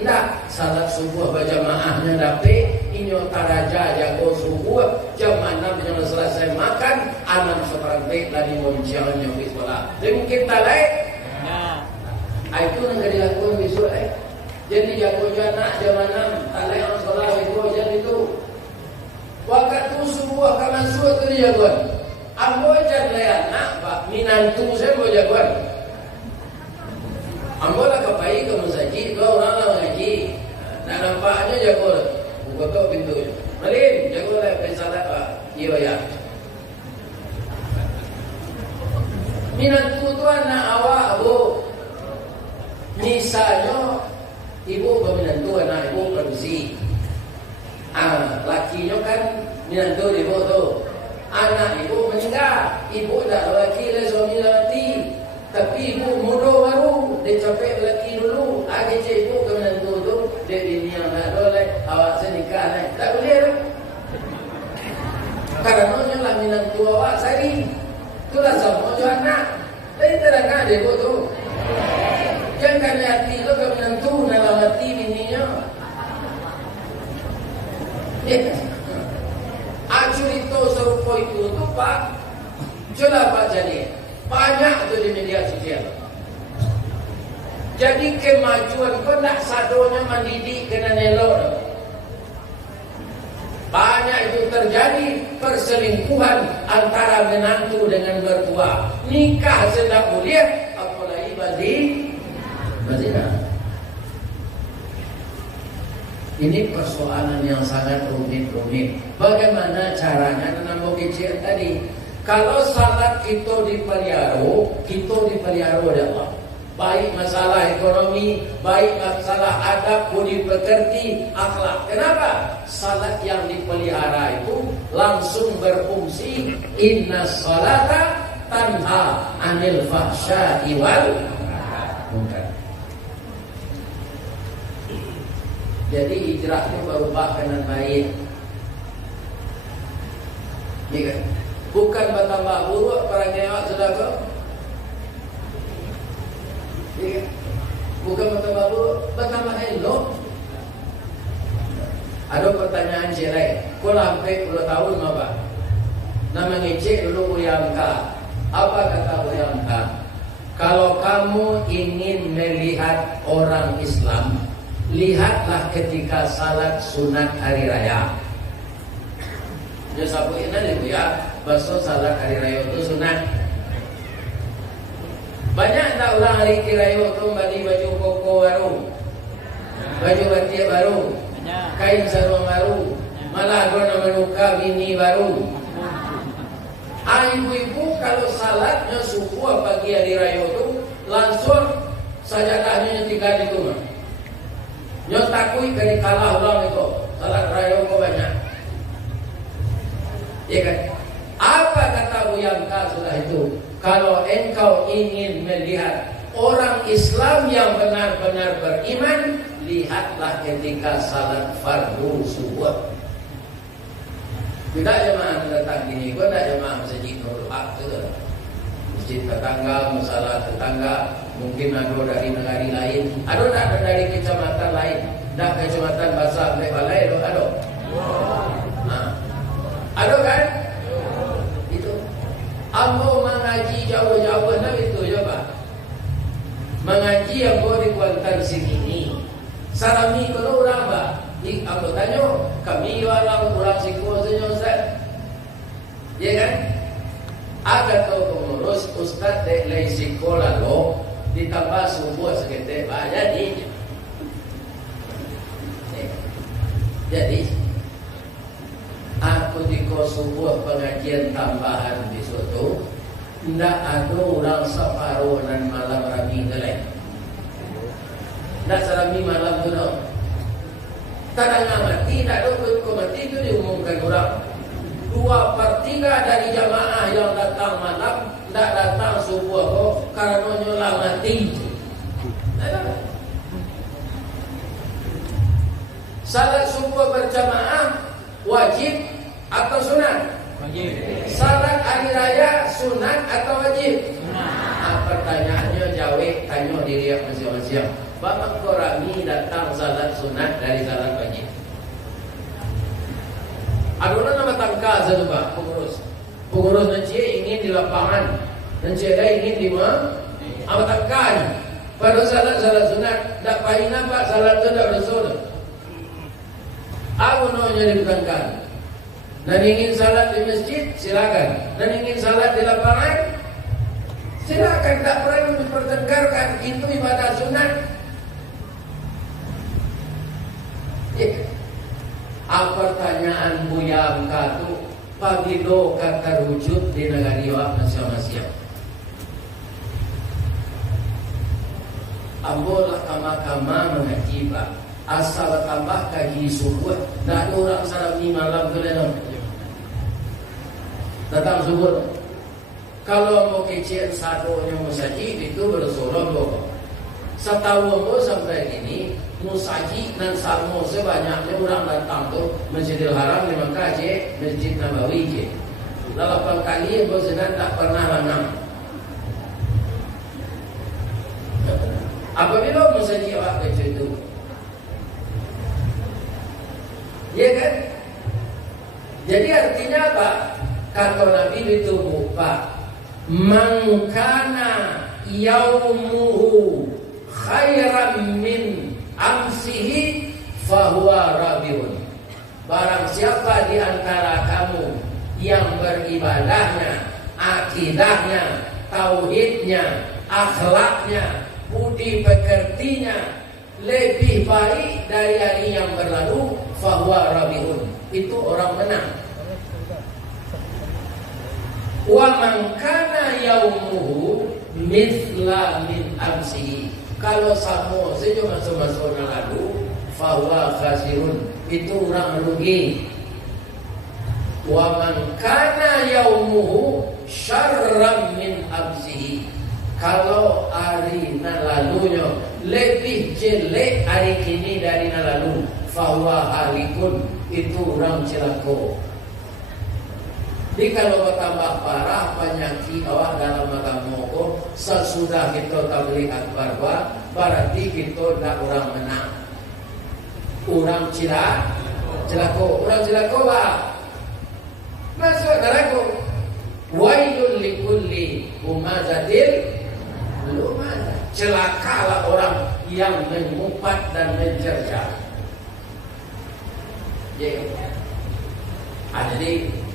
Tidak, salat subuh berjamaahnya dapat, inyo taraja jago subuh, jam 6 yang selesai makan, 6:15 lagi monciannya di sekolah. Dia mungkin talai. Itu yang dilakukan besok. Jadi jago anak jam 6, talai orang sekolah itu jadi itu. Waktu subuh kaman subuh tu dia jagoan. Ambo jan layan nak Pak minantu saya mau jagoan. Ambo lah kepai ke masjid, kau orang lah mengaji. Nak nampaknya jago. Buka pintu. Malin, jago lah pensalat Pak. Iya ya. Minantu tu anak awak Bu. Misalnya ibu berminantu anak ibu produksi. Lakinya kan menantu ibu tu. Anak ibu meninggal, ibu dah laki lah, suami mati. Tapi ibu muda baru, dia capek laki dulu. Kecil ibu ke menantu tu, dia bini yang nak doleh, awak senikah naik. Tak boleh tu. Karenanya lah menantu awak sari. Itulah sama je anak. Tapi terangkan dia ibu tu. Jangan hati tu ke menantu, dalam hati bininya. Cerita serupa itu tu Pak, jelas Pak jadi banyak tu di media sosial. Jadi kemajuan kau nak sadonya mendidik kena nelok. Banyak itu terjadi perselingkuhan antara menantu dengan mertua. Nikah sedang boleh, apalagi berzina. Ini persoalan yang sangat rumit. Bagaimana caranya menambah kecil tadi? Kalau salat kita dipelihara oleh Allah. Baik masalah ekonomi, baik masalah adab, budi pekerti, akhlak. Kenapa? Salat yang dipelihara itu langsung berfungsi. Inna salata tanha anil fahsya'i wal munkar. Jadi hijrah itu berubah dengan baik. Ya kan? Bukan bertambah buruk perangai awak sudah kau. Ya kan? Bukan bertambah buruk, bertambah elok. Ada pertanyaan cerai. Kau sampai 10 tahun apa? Nama ngecek dulu Uyangka. Apa kata Uyangka? Kalau kamu ingin melihat orang Islam, lihatlah ketika salat sunat hari raya. Dia sabuin aja ya, besok salat hari raya itu sunat. Banyak tak ulang hari raya itu beli baju koko baru, baju batik baru, kain sarung baru, malah ada menuka bini baru. Ibu-ibu kalau salatnya subuh pagi hari raya itu langsung sajadahnya tinggal di rumah. Nyos takui kali kalah orang itu salat raya kau banyak. Ya kan? Apa kata Uyangka sudah itu? Kalau engkau ingin melihat orang Islam yang benar-benar beriman, lihatlah ketika salat fardu subuh. Tidak jemaah datang gini, kau tidak jemaah masjid Nurul Haq itu. Masjid tetangga, masalah tetangga. Mungkin ada dari negara lain, ada tak dari kecamatan lain, dah kecamatan Basah Balai ada. Ada kan? Itu. Ambo mengaji jauh-jauh nak itu je Pak. Mengaji yang boleh di Kuantan sini. Salami kalau orang Pak. Aku tanya, kami orang siko saja Ustaz. Ya kan? Ada tahu pengurus Ustaz dek lay siko lalu ditambah subuh sekitar jadi aku di subuh pengajian tambahan di situ ndak ada orang separuh dan malam rami gelai ndak serami malam tu no tadang mati tak ada mati itu diumumkan orang 2/3 dari jamaah yang datang malam tidak datang subuh kok karena nyolang mati. Salat subuh berjamaah wajib atau sunat? Wajib. Salat hari raya sunat atau wajib? Sunat. Pertanyaannya jawab tanya diri masing-masing. Bapak Korami datang salat sunat dari salat wajib. Adulah nama tangka satu Pak pengurus nanti ingin di lapangan nanti ada ingin di mana apa tangka ni pada salat sunat tak payah nampak salat tu tak bersolat aku namanya ditangkan dan ingin salat di masjid silakan dan ingin salat di lapangan silakan tak perlu dipertengkarkan itu ibadah sunat pertanyaan Buya Angka tu pagilo kata wujud di negara awak masing-masing. Ambolah kama-kama mengaji Pak. asal tambah kaji subuh. Dah ada orang salam ni malam ke dalam datang subuh. Kalau mau kecil sadonya musaji itu bersolong dua. Setahu aku sampai gini musaji dan salmo sebanyaknya orang datang tu Masjidil Haram di Makkah je, Masjid Nabawi je. 8 kali bersenang tak pernah lanang. Apabila musaji awak macam itu, ya kan? Jadi artinya apa? Kata Nabi itu buka man kana yaumuhu khairan min amsihi fahuwa rabiun. Barang siapa di antara kamu yang beribadahnya, akidahnya, tauhidnya, akhlaknya, budi pekertinya lebih baik dari hari yang berlalu, fahuwa rabiun, itu orang menang. Wa man kana yaumuhu mithla min amsihi, kalau sama saja masa-masa yang lalu, fahuwa khasirun, itu orang rugi. Wa man kana yaumuhu syarran min amsihi, kalau hari lalunya lebih jelek hari kini dari lalu, fahuwa halikun, itu orang celaka. Jadi kalau bertambah parah penyakit awak dalam agama ko, sesudah kita tabligh akbar berarti kita dah orang menang. Orang celaka, orang celaka bah. Masuk neraka. Wailul likulli humazatil lumazah. Celakalah orang yang mengumpat dan mencerca.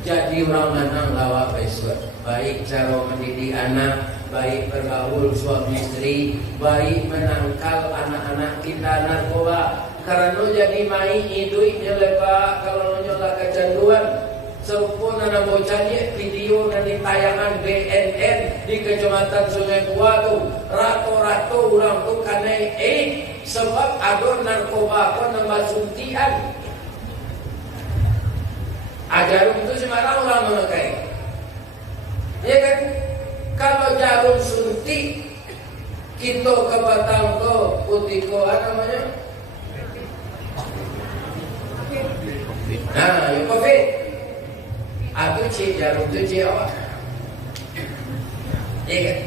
Jadi orang menang lawak besok. Baik cara mendidik anak, baik bergaul suami istri, baik menangkal anak-anak kita narkoba. Karena jadi main duitnya lepas, kalau nyolah kecanduan. Sempurna anak bocahnya video dan tayangan BNN di Kecamatan Sungai Buah tu, rato-rato orang tu kena sebab ada narkoba pun nambah suntian. Jarum itu sembarang orang memakai. Ya kan? Kalau jarum suntik kita ke batang ke putih ke apa namanya? Nah, ya COVID. Aku cik jarum tu cik awak. Ya kan?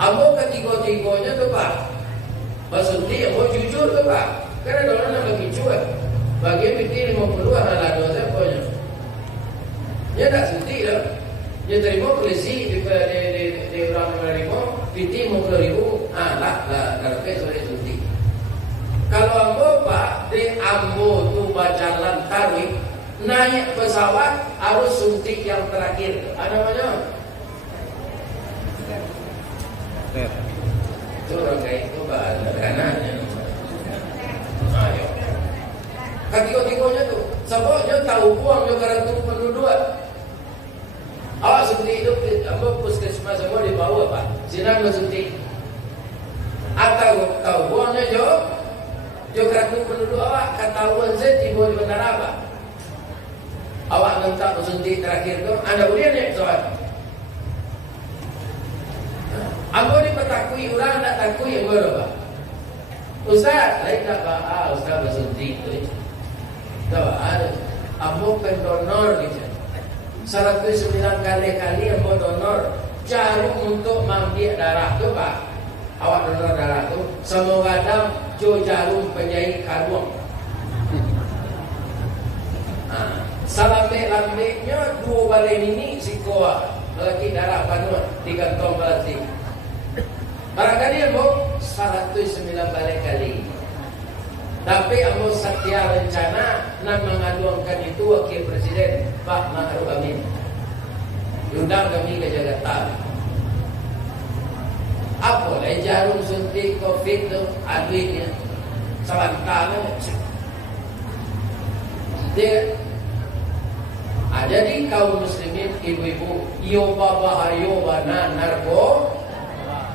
Abo ketiga-tiganya tu pak. Bersuntik, abo jujur tu pak. Karena orang nak bagi cuat. Bagi fikir 50 adalah dosa punya. Dia tak suntik lah. Dia terima polisi di orang menerima PT 50,000. Lah kerana sore suntik. Kalau ambo pak di ambo tu berjalan tarwih, naik pesawat harus suntik yang terakhir. Ada namanya? Itu orang kayak itu bahasa kanannya. Ayo. Ketiga-tiganya tu, sebabnya tahu buang dia kerana tu penduduk. Awak suntik itu, apa puskesmas semua di bawah pak. Sinar suntik. Atau tahu buangnya jo kerana penduduk awak ketahuan saya tiba di bandar apa. Awak minta suntik terakhir tu, anda boleh ni soal. Ambo ni petakui orang nak takui yang berapa? Ustaz, lain tak pak? Ustaz bersuntik tu. Tahu ada. Ambo pendonor gitu. 109 kali ambo donor jarum untuk mengambil darah tu pak. Awak donor darah tu, semua kadang jo jarum penjahit karung. Salambe-lambeknya 2 balai mini sikoa lagi darah panuh di kantong plastik. Barangkali ambo 109 balai kali. Tapi ambo setia rencana nak mengadukan itu wakil presiden Pak Ma'ruf Amin. Diundang kami ke Jakarta. Apa lah jarum suntik COVID tu aduitnya selantarnya. Dia jadi kaum muslimin ibu-ibu, yo bahayo bana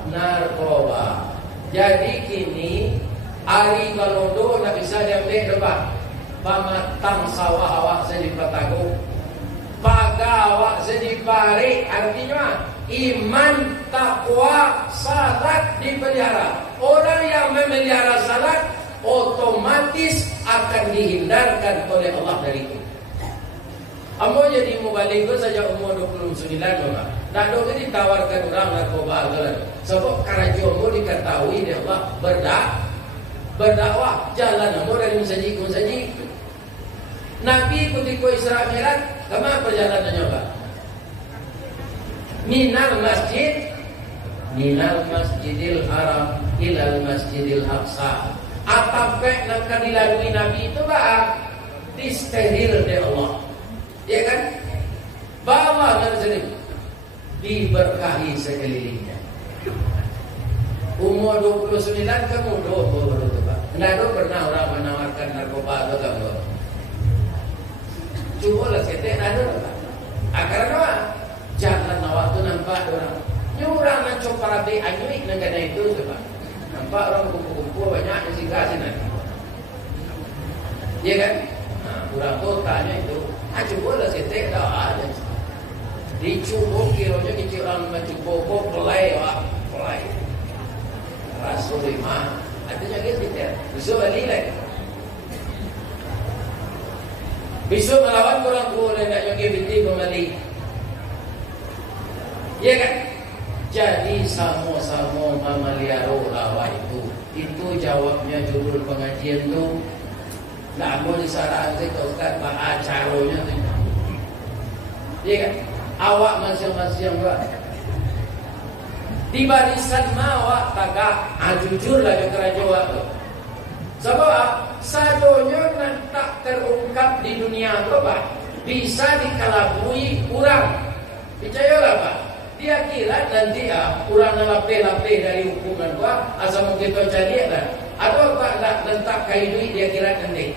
narkoba. Jadi kini Ari balodo nak bisa diambil depan. Pamatang sawah awak saya dipatago. Paga awak saya dibalik. Artinya iman, takwa, salat dipelihara. Orang yang memelihara salat otomatis akan dihindarkan oleh Allah dari itu. Ambo jadi mubalik saja umur 29 mama. Nak dong ditawarkan orang narkoba agar. Sebab karajo ambo diketahui dia Allah berdakwah jalan ambo dari musaji. Nabi ketika Isra Mi'raj, kemana perjalanannya Pak? Minal Masjidil Haram ilal Masjidil Aqsa. Apa nak dilalui Nabi itu Pak? Disteril oleh Allah. Ya kan? Bawa dari sini diberkahi sekelilingnya. Umur 29 kamu baru itu Pak. Tidak pernah orang menawarkan narkoba atau kamu. Cobalah kita ada Pak. Karena jangan waktu nampak orang. Nyurang nak coba rapi anyuik negara itu Pak. Nampak orang kumpul-kumpul banyak yang singgah sini. Ya kan? Nah, kurang kotanya itu. Cobalah kita ada. Dicubuk kiranya orang mencubuk pelai Pak. Pelai. Rasulullah. Artinya gitu ya. Bisa balik lagi. Besok melawan orang tua dan nak yogi binti kembali. Ya kan? Jadi sama-sama mamaliaro lawa itu. Itu jawabnya judul pengajian tu. Namun disaran kita Ustaz Pak caronya tu. Ya kan? Awak masing-masing buat. Di barisan mawak tagak. Jujur lah yang kerajaan tu. Sebab sadonya tak terungkap di dunia tu Pak. Bisa dikalabui orang. Percayalah Pak. Dia kira nanti orang lapeh-lapeh dari hukuman gua asal mungkin kau cari lah. Ada Pak nak lentak kayu duit dia kira nanti.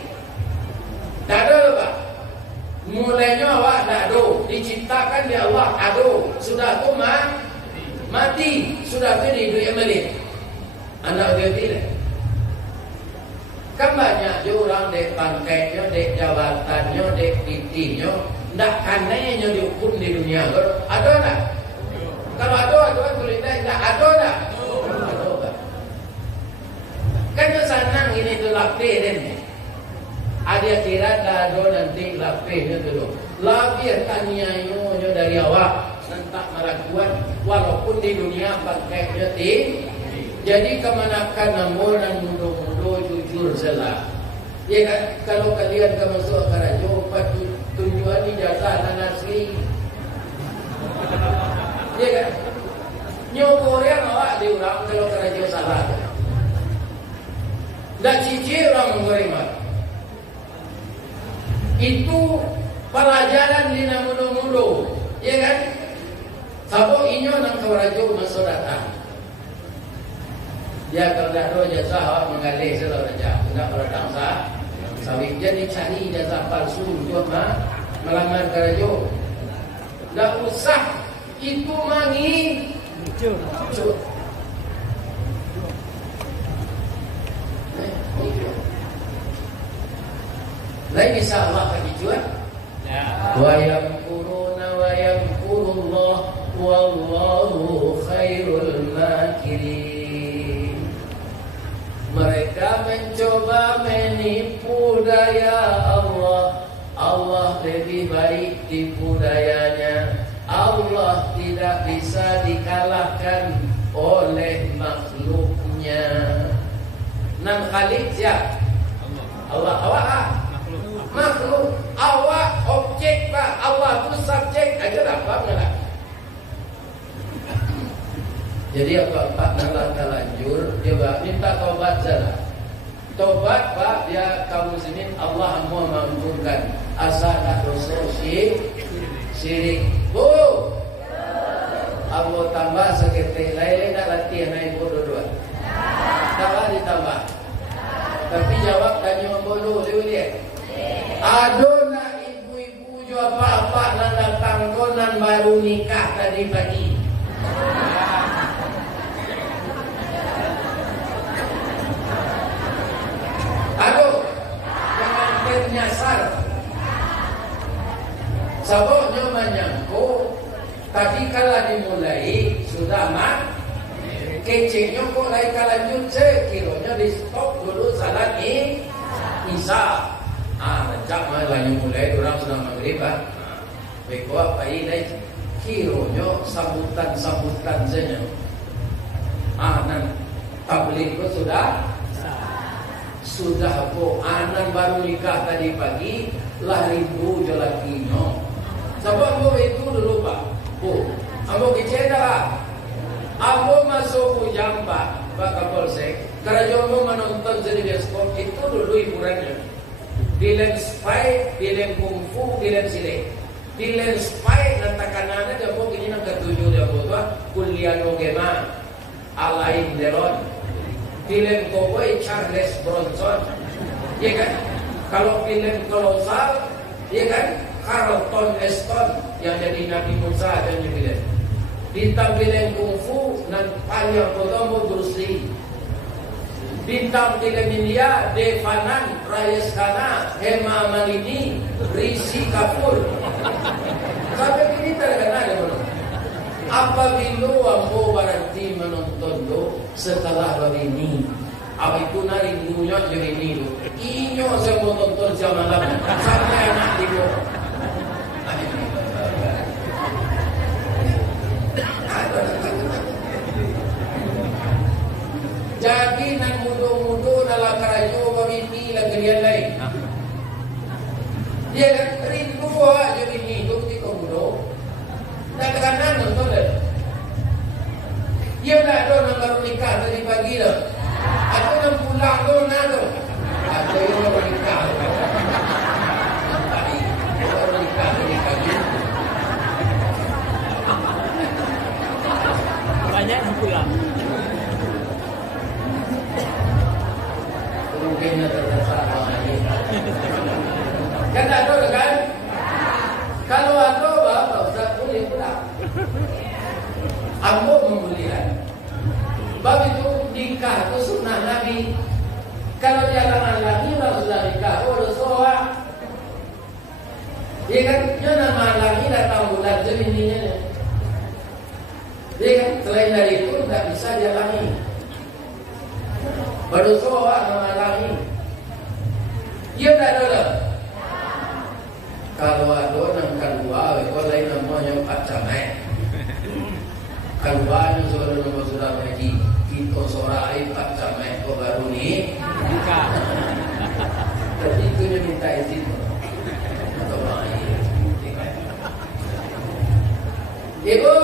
Tak ada Pak. Mulanya awak tak ada. Diciptakan di Allah ada. Sudah tu mati. Sudah tu di duit emelit. Anak dia tidak. Kan banyak je orang dek pangkainya, dek jabatannya, dek titinya, ndak kananya dihukum di dunia. Ada tak? Kalau ada kulitnya ndak ada tak? Ada. Kan senang ini tu lapeh dan ada kira dah ada nanti lapehnya dulu. Lapeh taniannya dari awak, nentak meraguan, walaupun di dunia pangkainya tinggi. Jadi kemanakan namur dan mudo-mudo jujur salah. Ya kan? Kalau kalian ke masuk karajo, tujuan ijazah dan asli. Ya kan? Nyokorean awak diurang kalau karajo salah. Tak cici orang menggoreng. Itu pelajaran di mudo-mudo. Ya kan? Sabo inyo nang karajo masuk datang. Ya kalau dah ada jasa awak mengalih selalu saja. Tidak kalau dangsa sawit jadi cari jasa palsu untuk melamar karajo. Tak usah itu mangi. Cuk. Lain bisa Allah bagi jual. Wa yamkuruna wa yamkurullah wallahu khairul makirin. Mereka mencoba menipu daya Allah. Allah lebih baik tipu dayanya. Allah tidak bisa dikalahkan oleh makhluknya. 6 kali siap Allah. Awak makhluk. Awak objek Pak. Allah tu subjek. Ajar apa enggak? Jadi apa Pak nak terlanjur dia minta taubat saja. Taubat Pak dia kaum muslimin Allah mau mengampunkan asal tak dosa syirik. Bu. Abo tambah seketik lain nak latihan naik bodoh. Tak ditambah. Tapi jawab tanya bodoh dia. Aduh nak ibu-ibu jo apa-apa nak datang konan baru nikah tadi pagi. Saboknya menyangkut. Tapi kalau dimulai sudah keceknya kok lain lanjut sekiranya di stop dulu salat Isya. Recak malah mulai orang sudah maghrib. Beko apa ini? Kiranya sambutan saja. Nan tabligh itu sudah po anan baru nikah tadi pagi lah rindu jalakinya. Sebab ambo itu dulu Pak. Ambo keceda. Ambo masuk ke Jambat Pak Kapolsek. Karena ambo menonton di bioskop itu dulu hiburannya. Film spy, film kungfu, film silet. Film spy nanti kanan aja ambo ini nang ketujuh dia buat kuliah nogema Alain Delon. Film cowboy Charles Bronson, ya kan? Kalau film kolosal, ya kan? Carlton Heston yang jadi Nabi Musa dan juga bintang film kungfu dan panjang foto Bruce Lee. Bintang film India Devanan Rajesh-Khanna, Hema Malini, Rishi Kapoor. Sampai ini terkenal ya bro. Apabila ambo berarti menonton do setelah begini, apa itu rindunya jadi ini do. Inyo saya mau tonton jam malam sampai anak tidur. Jadi nan mudo-mudo dalam kerajo begini lagi dia lain. Dia kan rindu aja ini do di mudo. Tak kanan nonton dah. Dia nak ada nak baru nikah tadi pagi dah. Aku nak pulang tu nak tu. Aku yang baru nikah. Tadi baru nikah tadi pagi. Banyak yang pulang. Mungkinnya terdesak lagi. Kan tak ada kan? Kalau ada apa Ustaz boleh pulang. Ambo memulihan. Bab itu nikah itu sunnah Nabi. Kalau dia lagi sudah nikah, dosa. Dia kan dia nama lagi datang bulan jadi ininya. Dia kan selain dari itu tak bisa dia lagi. Berdosa nama lagi. Dia tak ada. Kalau ada yang kedua, kalau lain namanya pacaran. Kedua yang sudah menjadi kita sorai pacaran kau baru ni. Tapi itu yang minta izin. Atau lain. Ibu,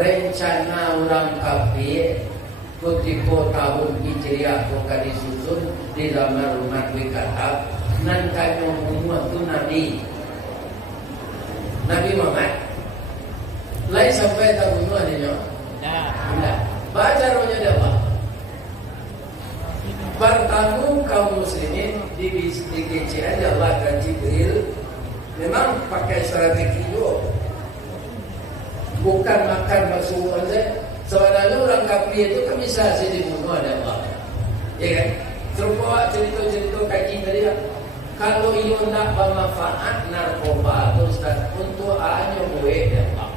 rencana orang kafir ketika tahun Hijriah bukan disusun di zaman rumah Wikatab. Nan kayu semua tu Nabi Muhammad. Lain sampai tahun semua ni nyo. Tidak. Baca rohnya dia apa? Bertamu kaum muslimin di KCN Allah dan Jibril memang pakai strategi itu. Bukan makan masuk saja. Sebenarnya orang kafir itu kan bisa jadi bunuh ada apa? Ya kan? Terbawa cerita-cerita kaji tadi kan. Kalau ia nak bermanfaat narkoba Ustaz untuk hanya buat Allah,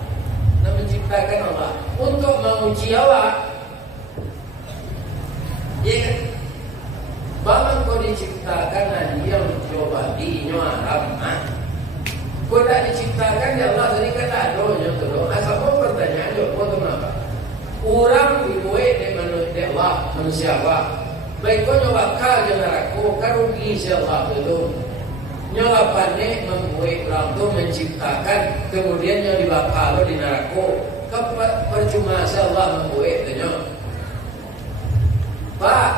nak menciptakan Allah untuk menguji awak, ya kan? Bahkan kau diciptakan dia mencoba dinya haram, kau tak diciptakan ya Allah jadi kata doanya tu. Asal kau pertanyaan jawab kau tu apa? Orang dibuat dengan Allah manusia apa? Baik kau nyoba kah jenaraku, karugi siapa itu. Nyoba pandai membuat orang itu menciptakan, kemudian yang dibakar di neraka. Percuma Allah membuat itu. Pak,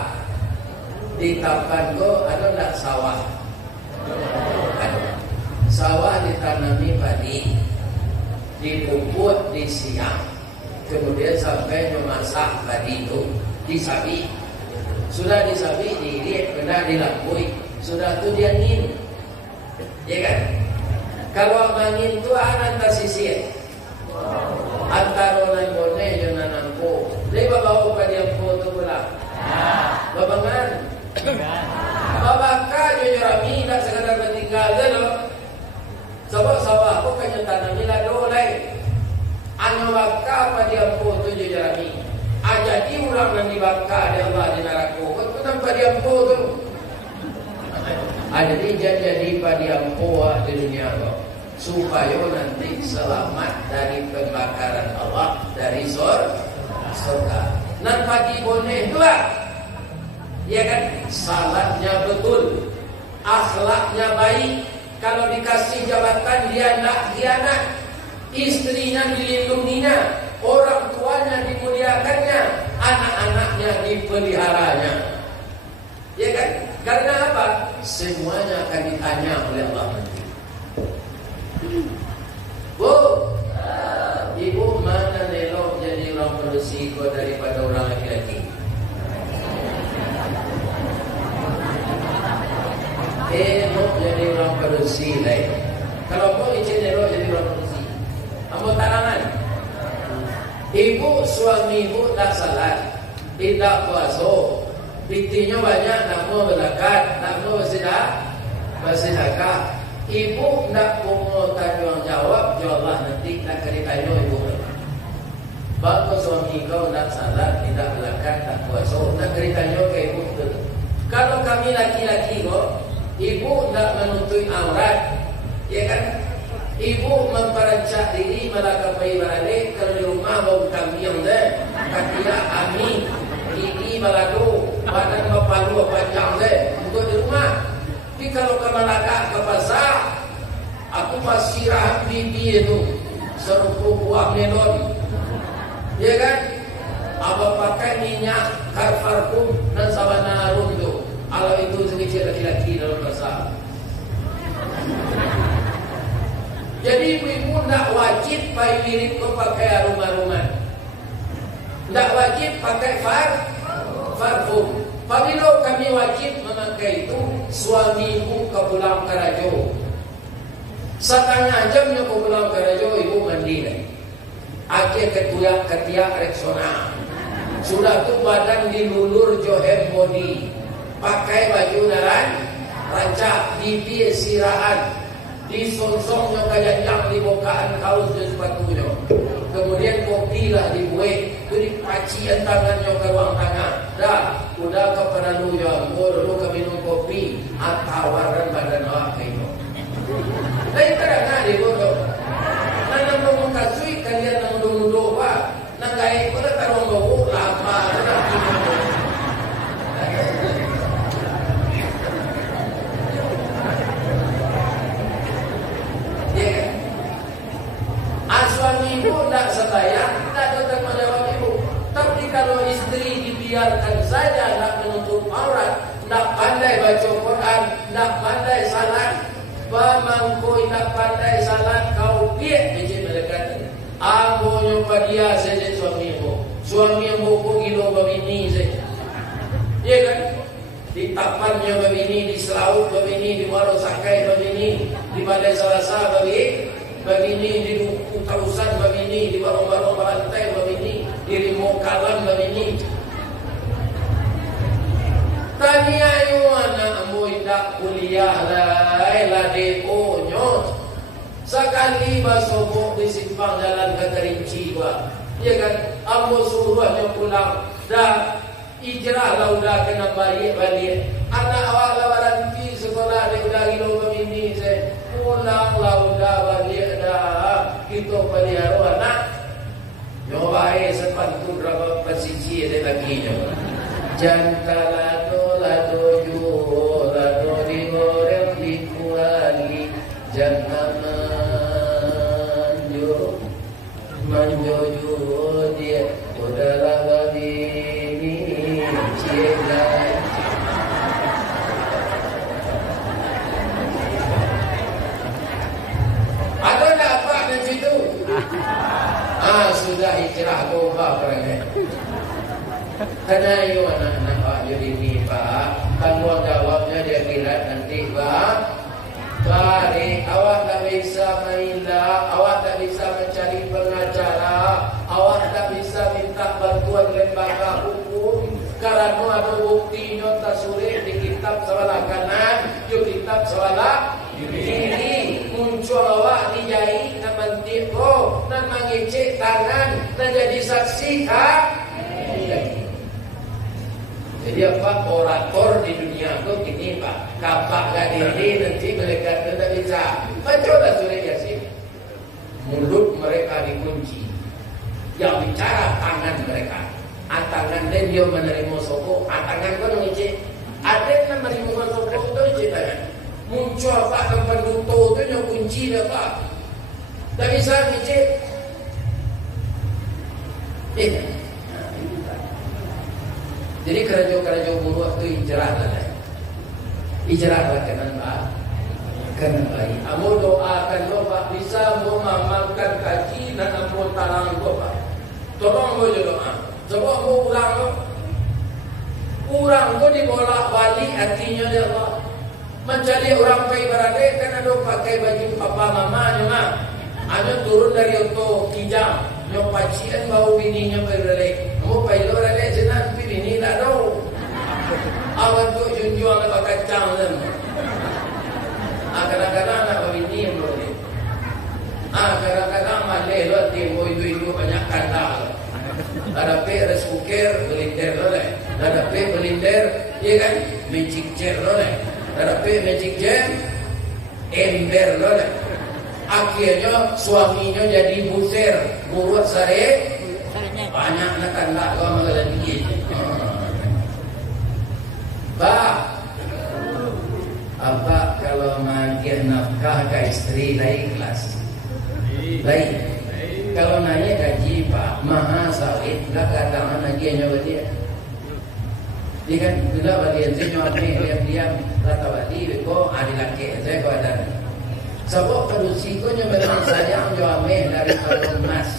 di tapan kau ada tak sawah? Sawah ditanami padi, dipuput di siang, kemudian sampai memasak padi itu disabi. Sudah disabi, dilihat, benar dilakui. Sudah tu dia angin, ya kan? Kalau angin tu antar sisir, antara nanggone yang nanangko. Dia bawa pada yang foto pula. Babangan, babaka yang rami tak sekadar bertinggal, neraka apa diampu 7 jerami. Jadi orang yang dibakar di Allah di neraka. Kenapa diampu tu? Jadi diampu di dunia Allah. Supaya nanti selamat dari pembakaran Allah dari surga. Dan pagi boleh dua. Ya kan? Salatnya betul, akhlaknya baik. Kalau dikasih jabatan dia tidak khianat, istrinya dilindunginya, orang tuanya dimuliakannya, anak-anaknya dipeliharanya. Ya kan? Karena apa? Semuanya akan ditanya oleh Allah nanti. Bu, ibu mana elok jadi orang berisiko daripada orang laki-laki? Elok jadi orang bersih lain. Kalau kau izin elok jadi orang bersih, ambil tarangan. Ibu suami ibu tak salat, tidak puasa, buktinya banyak, tak mau berzakat, tak mau bersedekah. Ibu tak mau tanggungjawab, Allah nanti tak ditanya ibu. Bapak suami kau tak salat, tidak berzakat, tak puasa, tak ditanya ke ibu. Kalau kami laki-laki kau, ibu tidak menutup aurat, ya kan? Ibu memperancak diri melakapai balik. Kalau di rumah bau kambing deh, kakinya amin, gigi balado, badan bapalu panjang deh untuk di rumah. Tapi kalau ke Malaka ke pasar, aku pasti rahat bibi itu serupu buah melon, ya kan? Apa pakai minyak karparfum dan sabana harum itu. Kalau itu sekecil laki-laki dalam pasar. Jadi ibu tidak wajib pakai mirip kau pakai aroma-aroman. Tidak wajib pakai parfum. Apabila kami wajib memakai itu, suami ibu ke pulang kerajo. Setengah jamnya ke pulang kerajo, ibu mandi. Akhir ketiak reksona. Sudah tu badan dilulur johem body. Pakai baju rancak, bibi sirahan, disonsongnya kayak di bukaan kaos dan sepatunya. Kemudian kopi lah dibuat, itu dipacian tangannya ke ruang tengah. Dah, udah kepada lu ya, lu ke minum kopi, tawaran badan awak itu. Lain kadang-kadang di bodoh. Nana mau kasih kalian nang dulu pak, nang gaya kau dah taruh bau lama, suami ibu tidak sembahyang, tidak datang menjawab ibu. Tapi kalau istri dibiarkan saja tidak menutup aurat, tidak pandai baca Quran, tidak pandai salat, pemangku tidak pandai salat, kau biar izin melekat. Aku nyoba dia saja suami ibu. Suami ibu ku gilo babini saja. Ya kan? Di tapannya babini, di selaut babini, di warung sakai babini, di balai salasa babini, di Kausan begini, di barong-barong lantai begini, di remote kalan begini. Tani ayu anak muda kuliah lah depo nyot. Sekali basobok di simpang jalan ke Kerinci ba. Ya kan, ambo suruhnya pulang. Dah ijrah lah udah kena balik. Anak awak lah waranti sekolah dia udah gilo begini saya. Pulang lah udah balik dah. Kita pelihara anak nyobai sepatu berapa persiji ada baginya. Jangan lado digoreng dikuali. Jangan manjo dia udahlah begini cina. Ada tak apa di situ? Sudah istirahat boba perangnya. Karena itu anak-anak Pak jadi ini Pak, tanggungjawabnya dia kira nanti Pak. Tarik, awak tak bisa mengindah, awak tak bisa mencari pengacara, awak tak bisa minta bantuan lembaga hukum. Karena ada bukti nyata sulit di kitab sebelah kanan, di kitab sebelah kiri. Muncul awak dijahit namantik ko, jangan mengicik tangan dan jadi saksi kak. Jadi apa orator di dunia itu gini Pak, kapak gak diri nanti mereka tidak bisa. Bacalah surat Yasin. Mulut mereka dikunci, yang bicara tangan mereka. Tangan dan dia menerima sokok, tangan kan mengicik. Ada yang menerima sokok itu icik tangan. Muncul Pak tempat tutup itu yang kunci dah Pak. Tak bisa mengicik. Jadi kerajaan buruk itu ijrahlah. Ijrahlah kenapa? Kenapa? Amo doakan Bapak bisa mengamalkan kaji dan amo talang Bapak. Tolong mo doa. Coba mo ulang lo. Urang ko dibolak-balik hatinya dia Allah. Mencari orang kaya berada kan ada pakai baju papa mamanya mah. Ada turun dari auto kijang. Yang pacian bau bininya berada. Mau pailo berada senang bini tak tahu. Awak tu junjung nak kacang dan. Kadang-kadang nak bini belum ni. Kadang-kadang malih lo timbul ibu banyak kandang. Ada rice cooker belinder lo leh. Ada belinder, ya kan? Magic chair lo leh. Ada magic chair, ember lo leh. Akhirnya suaminya jadi buser, buat sare. Banyak nak tanda kau mengalah dia. Apa kalau magih nafkah ke istri lain kelas? Lain. Kalau nanya gaji Pak, maha sawit, tak katakan lagi nyawa dia. Dia kan tidak balian saya nyawa dia diam rata bali, kau ada laki saya kau ada. Sebab produksi kau nyawa saya nyawa dari kalung emas.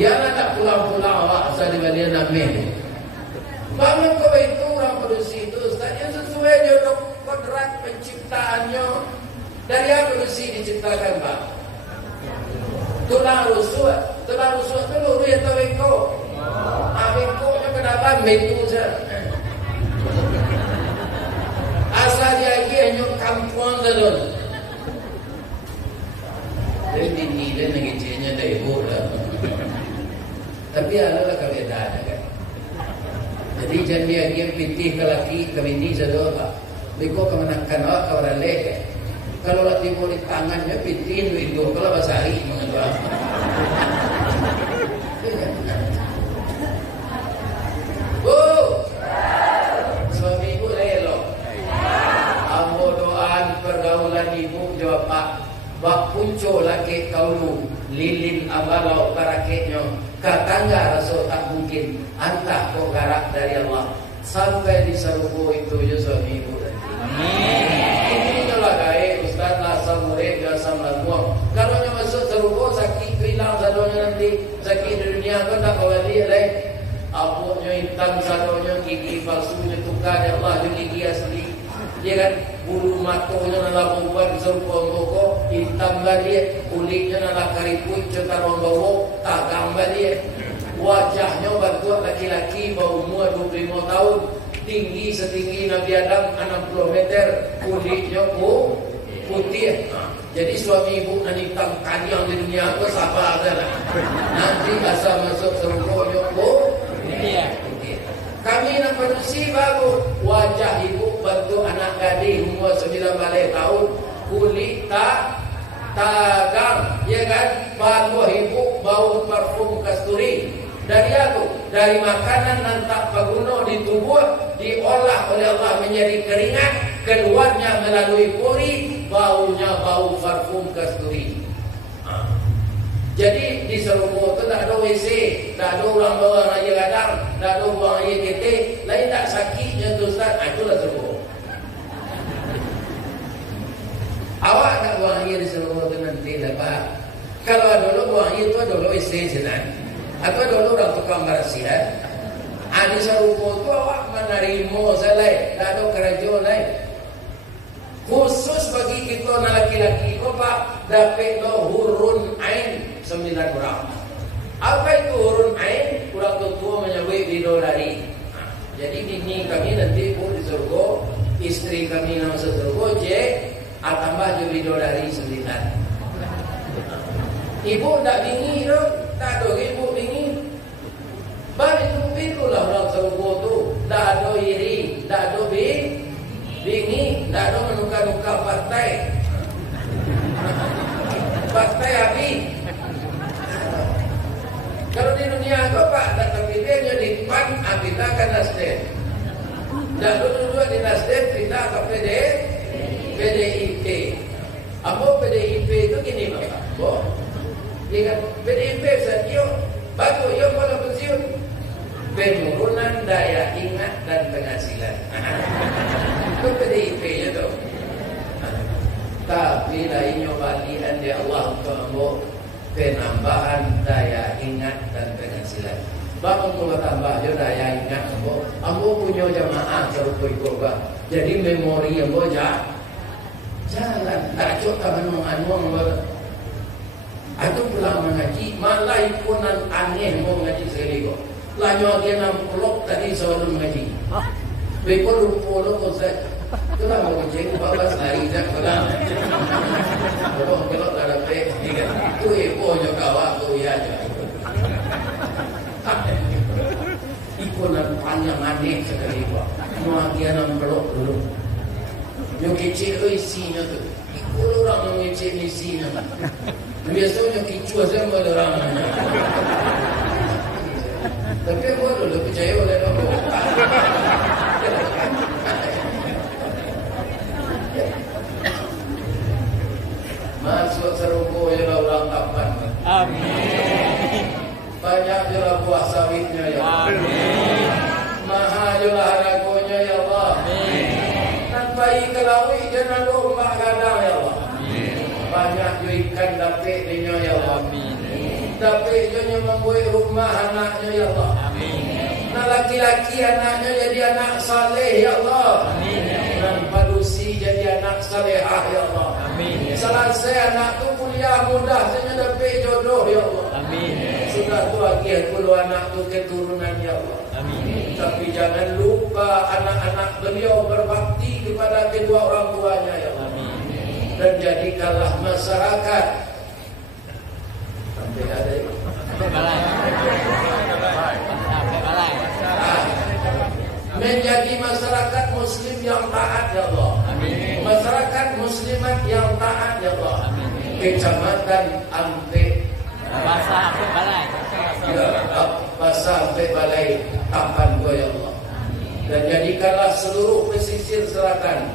Dia nak pulang-pulang awak asal di balian namanya. Bangun kau itu orang produksi itu, ustaznya sesuai jodoh kodrat penciptaannya. Dari apa produksi diciptakan Pak? Tulang rusuk itu luru yang tahu bengko. Bengkonya kenapa? Bengko saja. Asal dia lagi hanya kampung saja. Jadi tinggi dia ngecenya dari ibu dah. Tapi adalah kebedaannya kan. Jadi jangan dia pitih ke laki ke bini saja Pak. Beko kemenangkan awak ke orang leh. Kalau laki timbul di tangannya pitih itu kalau basari mengenal. Suami ibu elok. Ambo doaan pergaulan ibu jawab Pak. Bak punco laki kaulu lilin abalau baraketnya. Katangga rasul tak mungkin antah kau garak dari Allah sampai di serupu itu je suami ibu nanti. Ini lah gaya Ustaz lah samurek dan samlamuang. Kalau yang masuk serupu sakit hilang sadonya nanti sakit di dunia kan tak kawan dia lain. Apunya hitam sadonya gigi palsunya tukar ya Allah gigi asli. Ya kan bulu matonya nala buat serupu moko hitam dia kulitnya nala kariput cetar bawa tagang dia wajahnya bantuan laki-laki bau umur 25 tahun tinggi setinggi Nabi Adam 60 meter kulitnya putih. Jadi suami ibu nanti hitam kanyang di dunia itu sabar dah nanti asal masuk serupunya putih. Kami nak produksi bagus. Wajah ibu bantu anak gadis umur 9 tahun, kulit tagang, ya kan? Bau ibu bau parfum kasturi. Dari aku, dari makanan nan tak berguna di tubuh diolah oleh Allah menjadi keringat, keluarnya melalui pori, baunya bau parfum kasturi. Jadi di serupu itu tak ada WC, tak ada orang bawa raya kadang, tak ada buang air ketik, lain tak sakitnya tu Ustaz, itulah serupu. Awak nak buang air di serupu itu nanti lah Pak. Kalau dulu buang air itu dulu WC senang, atau dulu orang tukang bersihan. Di serupu itu awak menerima selai, tak ada kerajaan lain. Khusus bagi kita laki-laki itu Pak, dapat hurun ain 9 orang. Apa itu hurun ain? Kurang tua menyebut bidadari. Jadi bini kami nanti pun di surga istri kami nang setel gojek, tambah je bidadari 9. Ibu tak bingi dong, tak ada ibu bingi. Balik itulah orang serupa tu. Tak ada iri, tak ada bingi, tak ada menukar-nukar partai. Partai habis. Kalau di dunia kau Pak datang pilihnya di PAN, kita akan Nasdem. Dan dua-dua di Nasdem kita akan PDIP. Apa PDIP itu gini Bapak? Boh. Dengan PDIP saja bagus ya kalau pensiun. Penurunan daya ingat dan penghasilan. Itu PDIP itu. Tapi lainnya bagian di Allah untuk ambil penambahan daya ingat dan penghasilan. Bang kalau tambah je daya ingat ambo punya jamaah serupa ikut. Jadi memori ambo jalan tak cok taman anu atau pulang mengaji malah ikunan aneh mau ngaji sekali kok. Lanyo dia 60 tadi sebelum mengaji. Beko lupa lo konsep. Itulah mau kucing 14 lari dah pulang. Kalau tak dapat tu ibunya kawan tu ya je. Ikunan panjang aneh sekali kok. Mau dia 60 dulu. Yang kecil isinya tu. Ikut orang yang kecil isinya. Biasanya kicau sama orang. Tapi aku dulu percaya oleh kamu. Masuk serupa ialah orang kapan. Amin. Banyak ialah buah sawitnya ya Allah. Amin. Mahal ialah haragonya ya Allah. Amin. Dan bayi kelawi jangan lupa kadang ya Allah. Banyak jo ikan dapat dia ya Allah. Amin. Dapat jo membuat rumah anaknya ya Allah. Amin. Nah laki-laki anaknya jadi anak saleh ya Allah. Amin. Dan padusi jadi anak salehah ya Allah. Amin. Selesai anak tu kuliah mudah saja dapat jodoh ya Allah. Amin. Sudah tu akhir puluh anak tu keturunan ya Allah. Amin. Tapi jangan lupa anak-anak beliau berbakti kepada kedua orang tuanya ya Allah. Amin. Dan jadikanlah masyarakat sampai ada Balai. Balai. menjadi masyarakat muslim yang taat ya Allah. Amin. Masyarakat muslimat yang taat ya Allah. Amin. Kecamatan Ampe Bahasa balai. Pasar Ampe Balai Tapan ya Allah. Dan jadikanlah seluruh pesisir selatan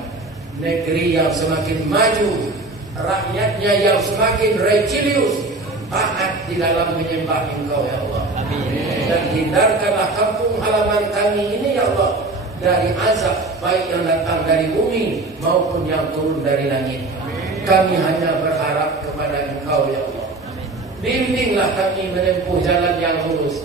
negeri yang semakin maju, rakyatnya yang semakin resilius, taat di dalam menyembah Engkau ya Allah. Amin. Dan hindarkanlah kampung halaman kami ini ya Allah dari azab baik yang datang dari bumi maupun yang turun dari langit. Kami hanya berharap kepada Engkau ya Allah. Bimbinglah kami menempuh jalan yang lurus.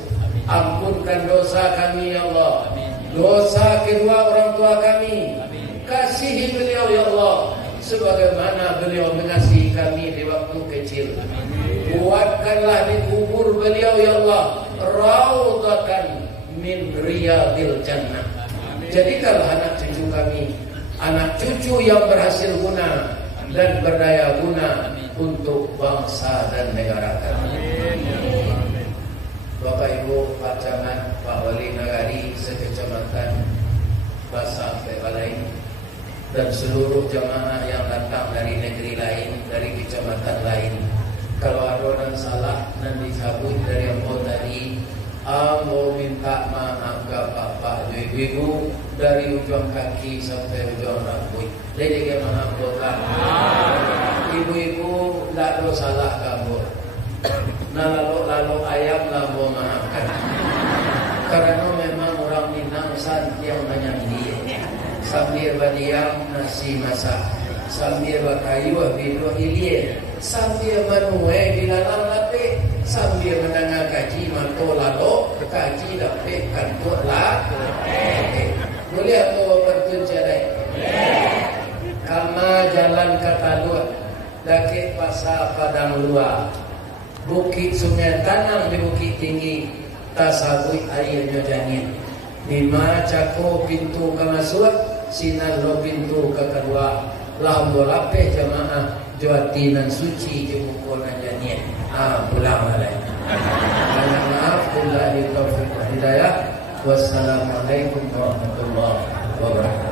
Ampunkan dosa kami ya Allah. Dosa kedua orang tua kami. Kasihi beliau ya Allah sebagaimana beliau mengasihi kami di waktu kecil. Buatkanlah di kubur beliau ya Allah raudhatan min riyadil jannah. Jadikanlah anak cucu kami anak cucu yang berhasil guna dan berdaya guna untuk bangsa dan negara kami. Bapak Ibu Pak Camat, Pak Wali Nagari sekecamatan Basah Balai dan seluruh jamaah yang datang dari negeri lain, dari kecamatan lain. Kalau ada orang salah dan dicabut dari yang tadi, mau minta maaf ke Bapak Ibu dari ujung kaki sampai ujung rambut. Jadi dia maaf doa. Ibu-ibu tak ada salah kamu. Nah lalu ayam lambo maafkan. Karena memang orang Minang yang menyambil. Sambil badiam nasi masak, sambil bakayu bidu hilir, sambil menuai di dalam lapik, sambil mendengar kaji manto lalu kaji lapik kantor lah. Boleh atau bertunjadai? Kama jalan kata luar, daki pasar padang luar, bukit sungai tanam di bukit tinggi, tasabui airnya janin. Lima cako pintu kemasuat sinar lo pintu kedua lam bolapeh jamaah jawatinan suci jemukon aja niat pulang malai. Banyak maaf billahi taufiq wal hidayah. Wassalamualaikum warahmatullahi wabarakatuh.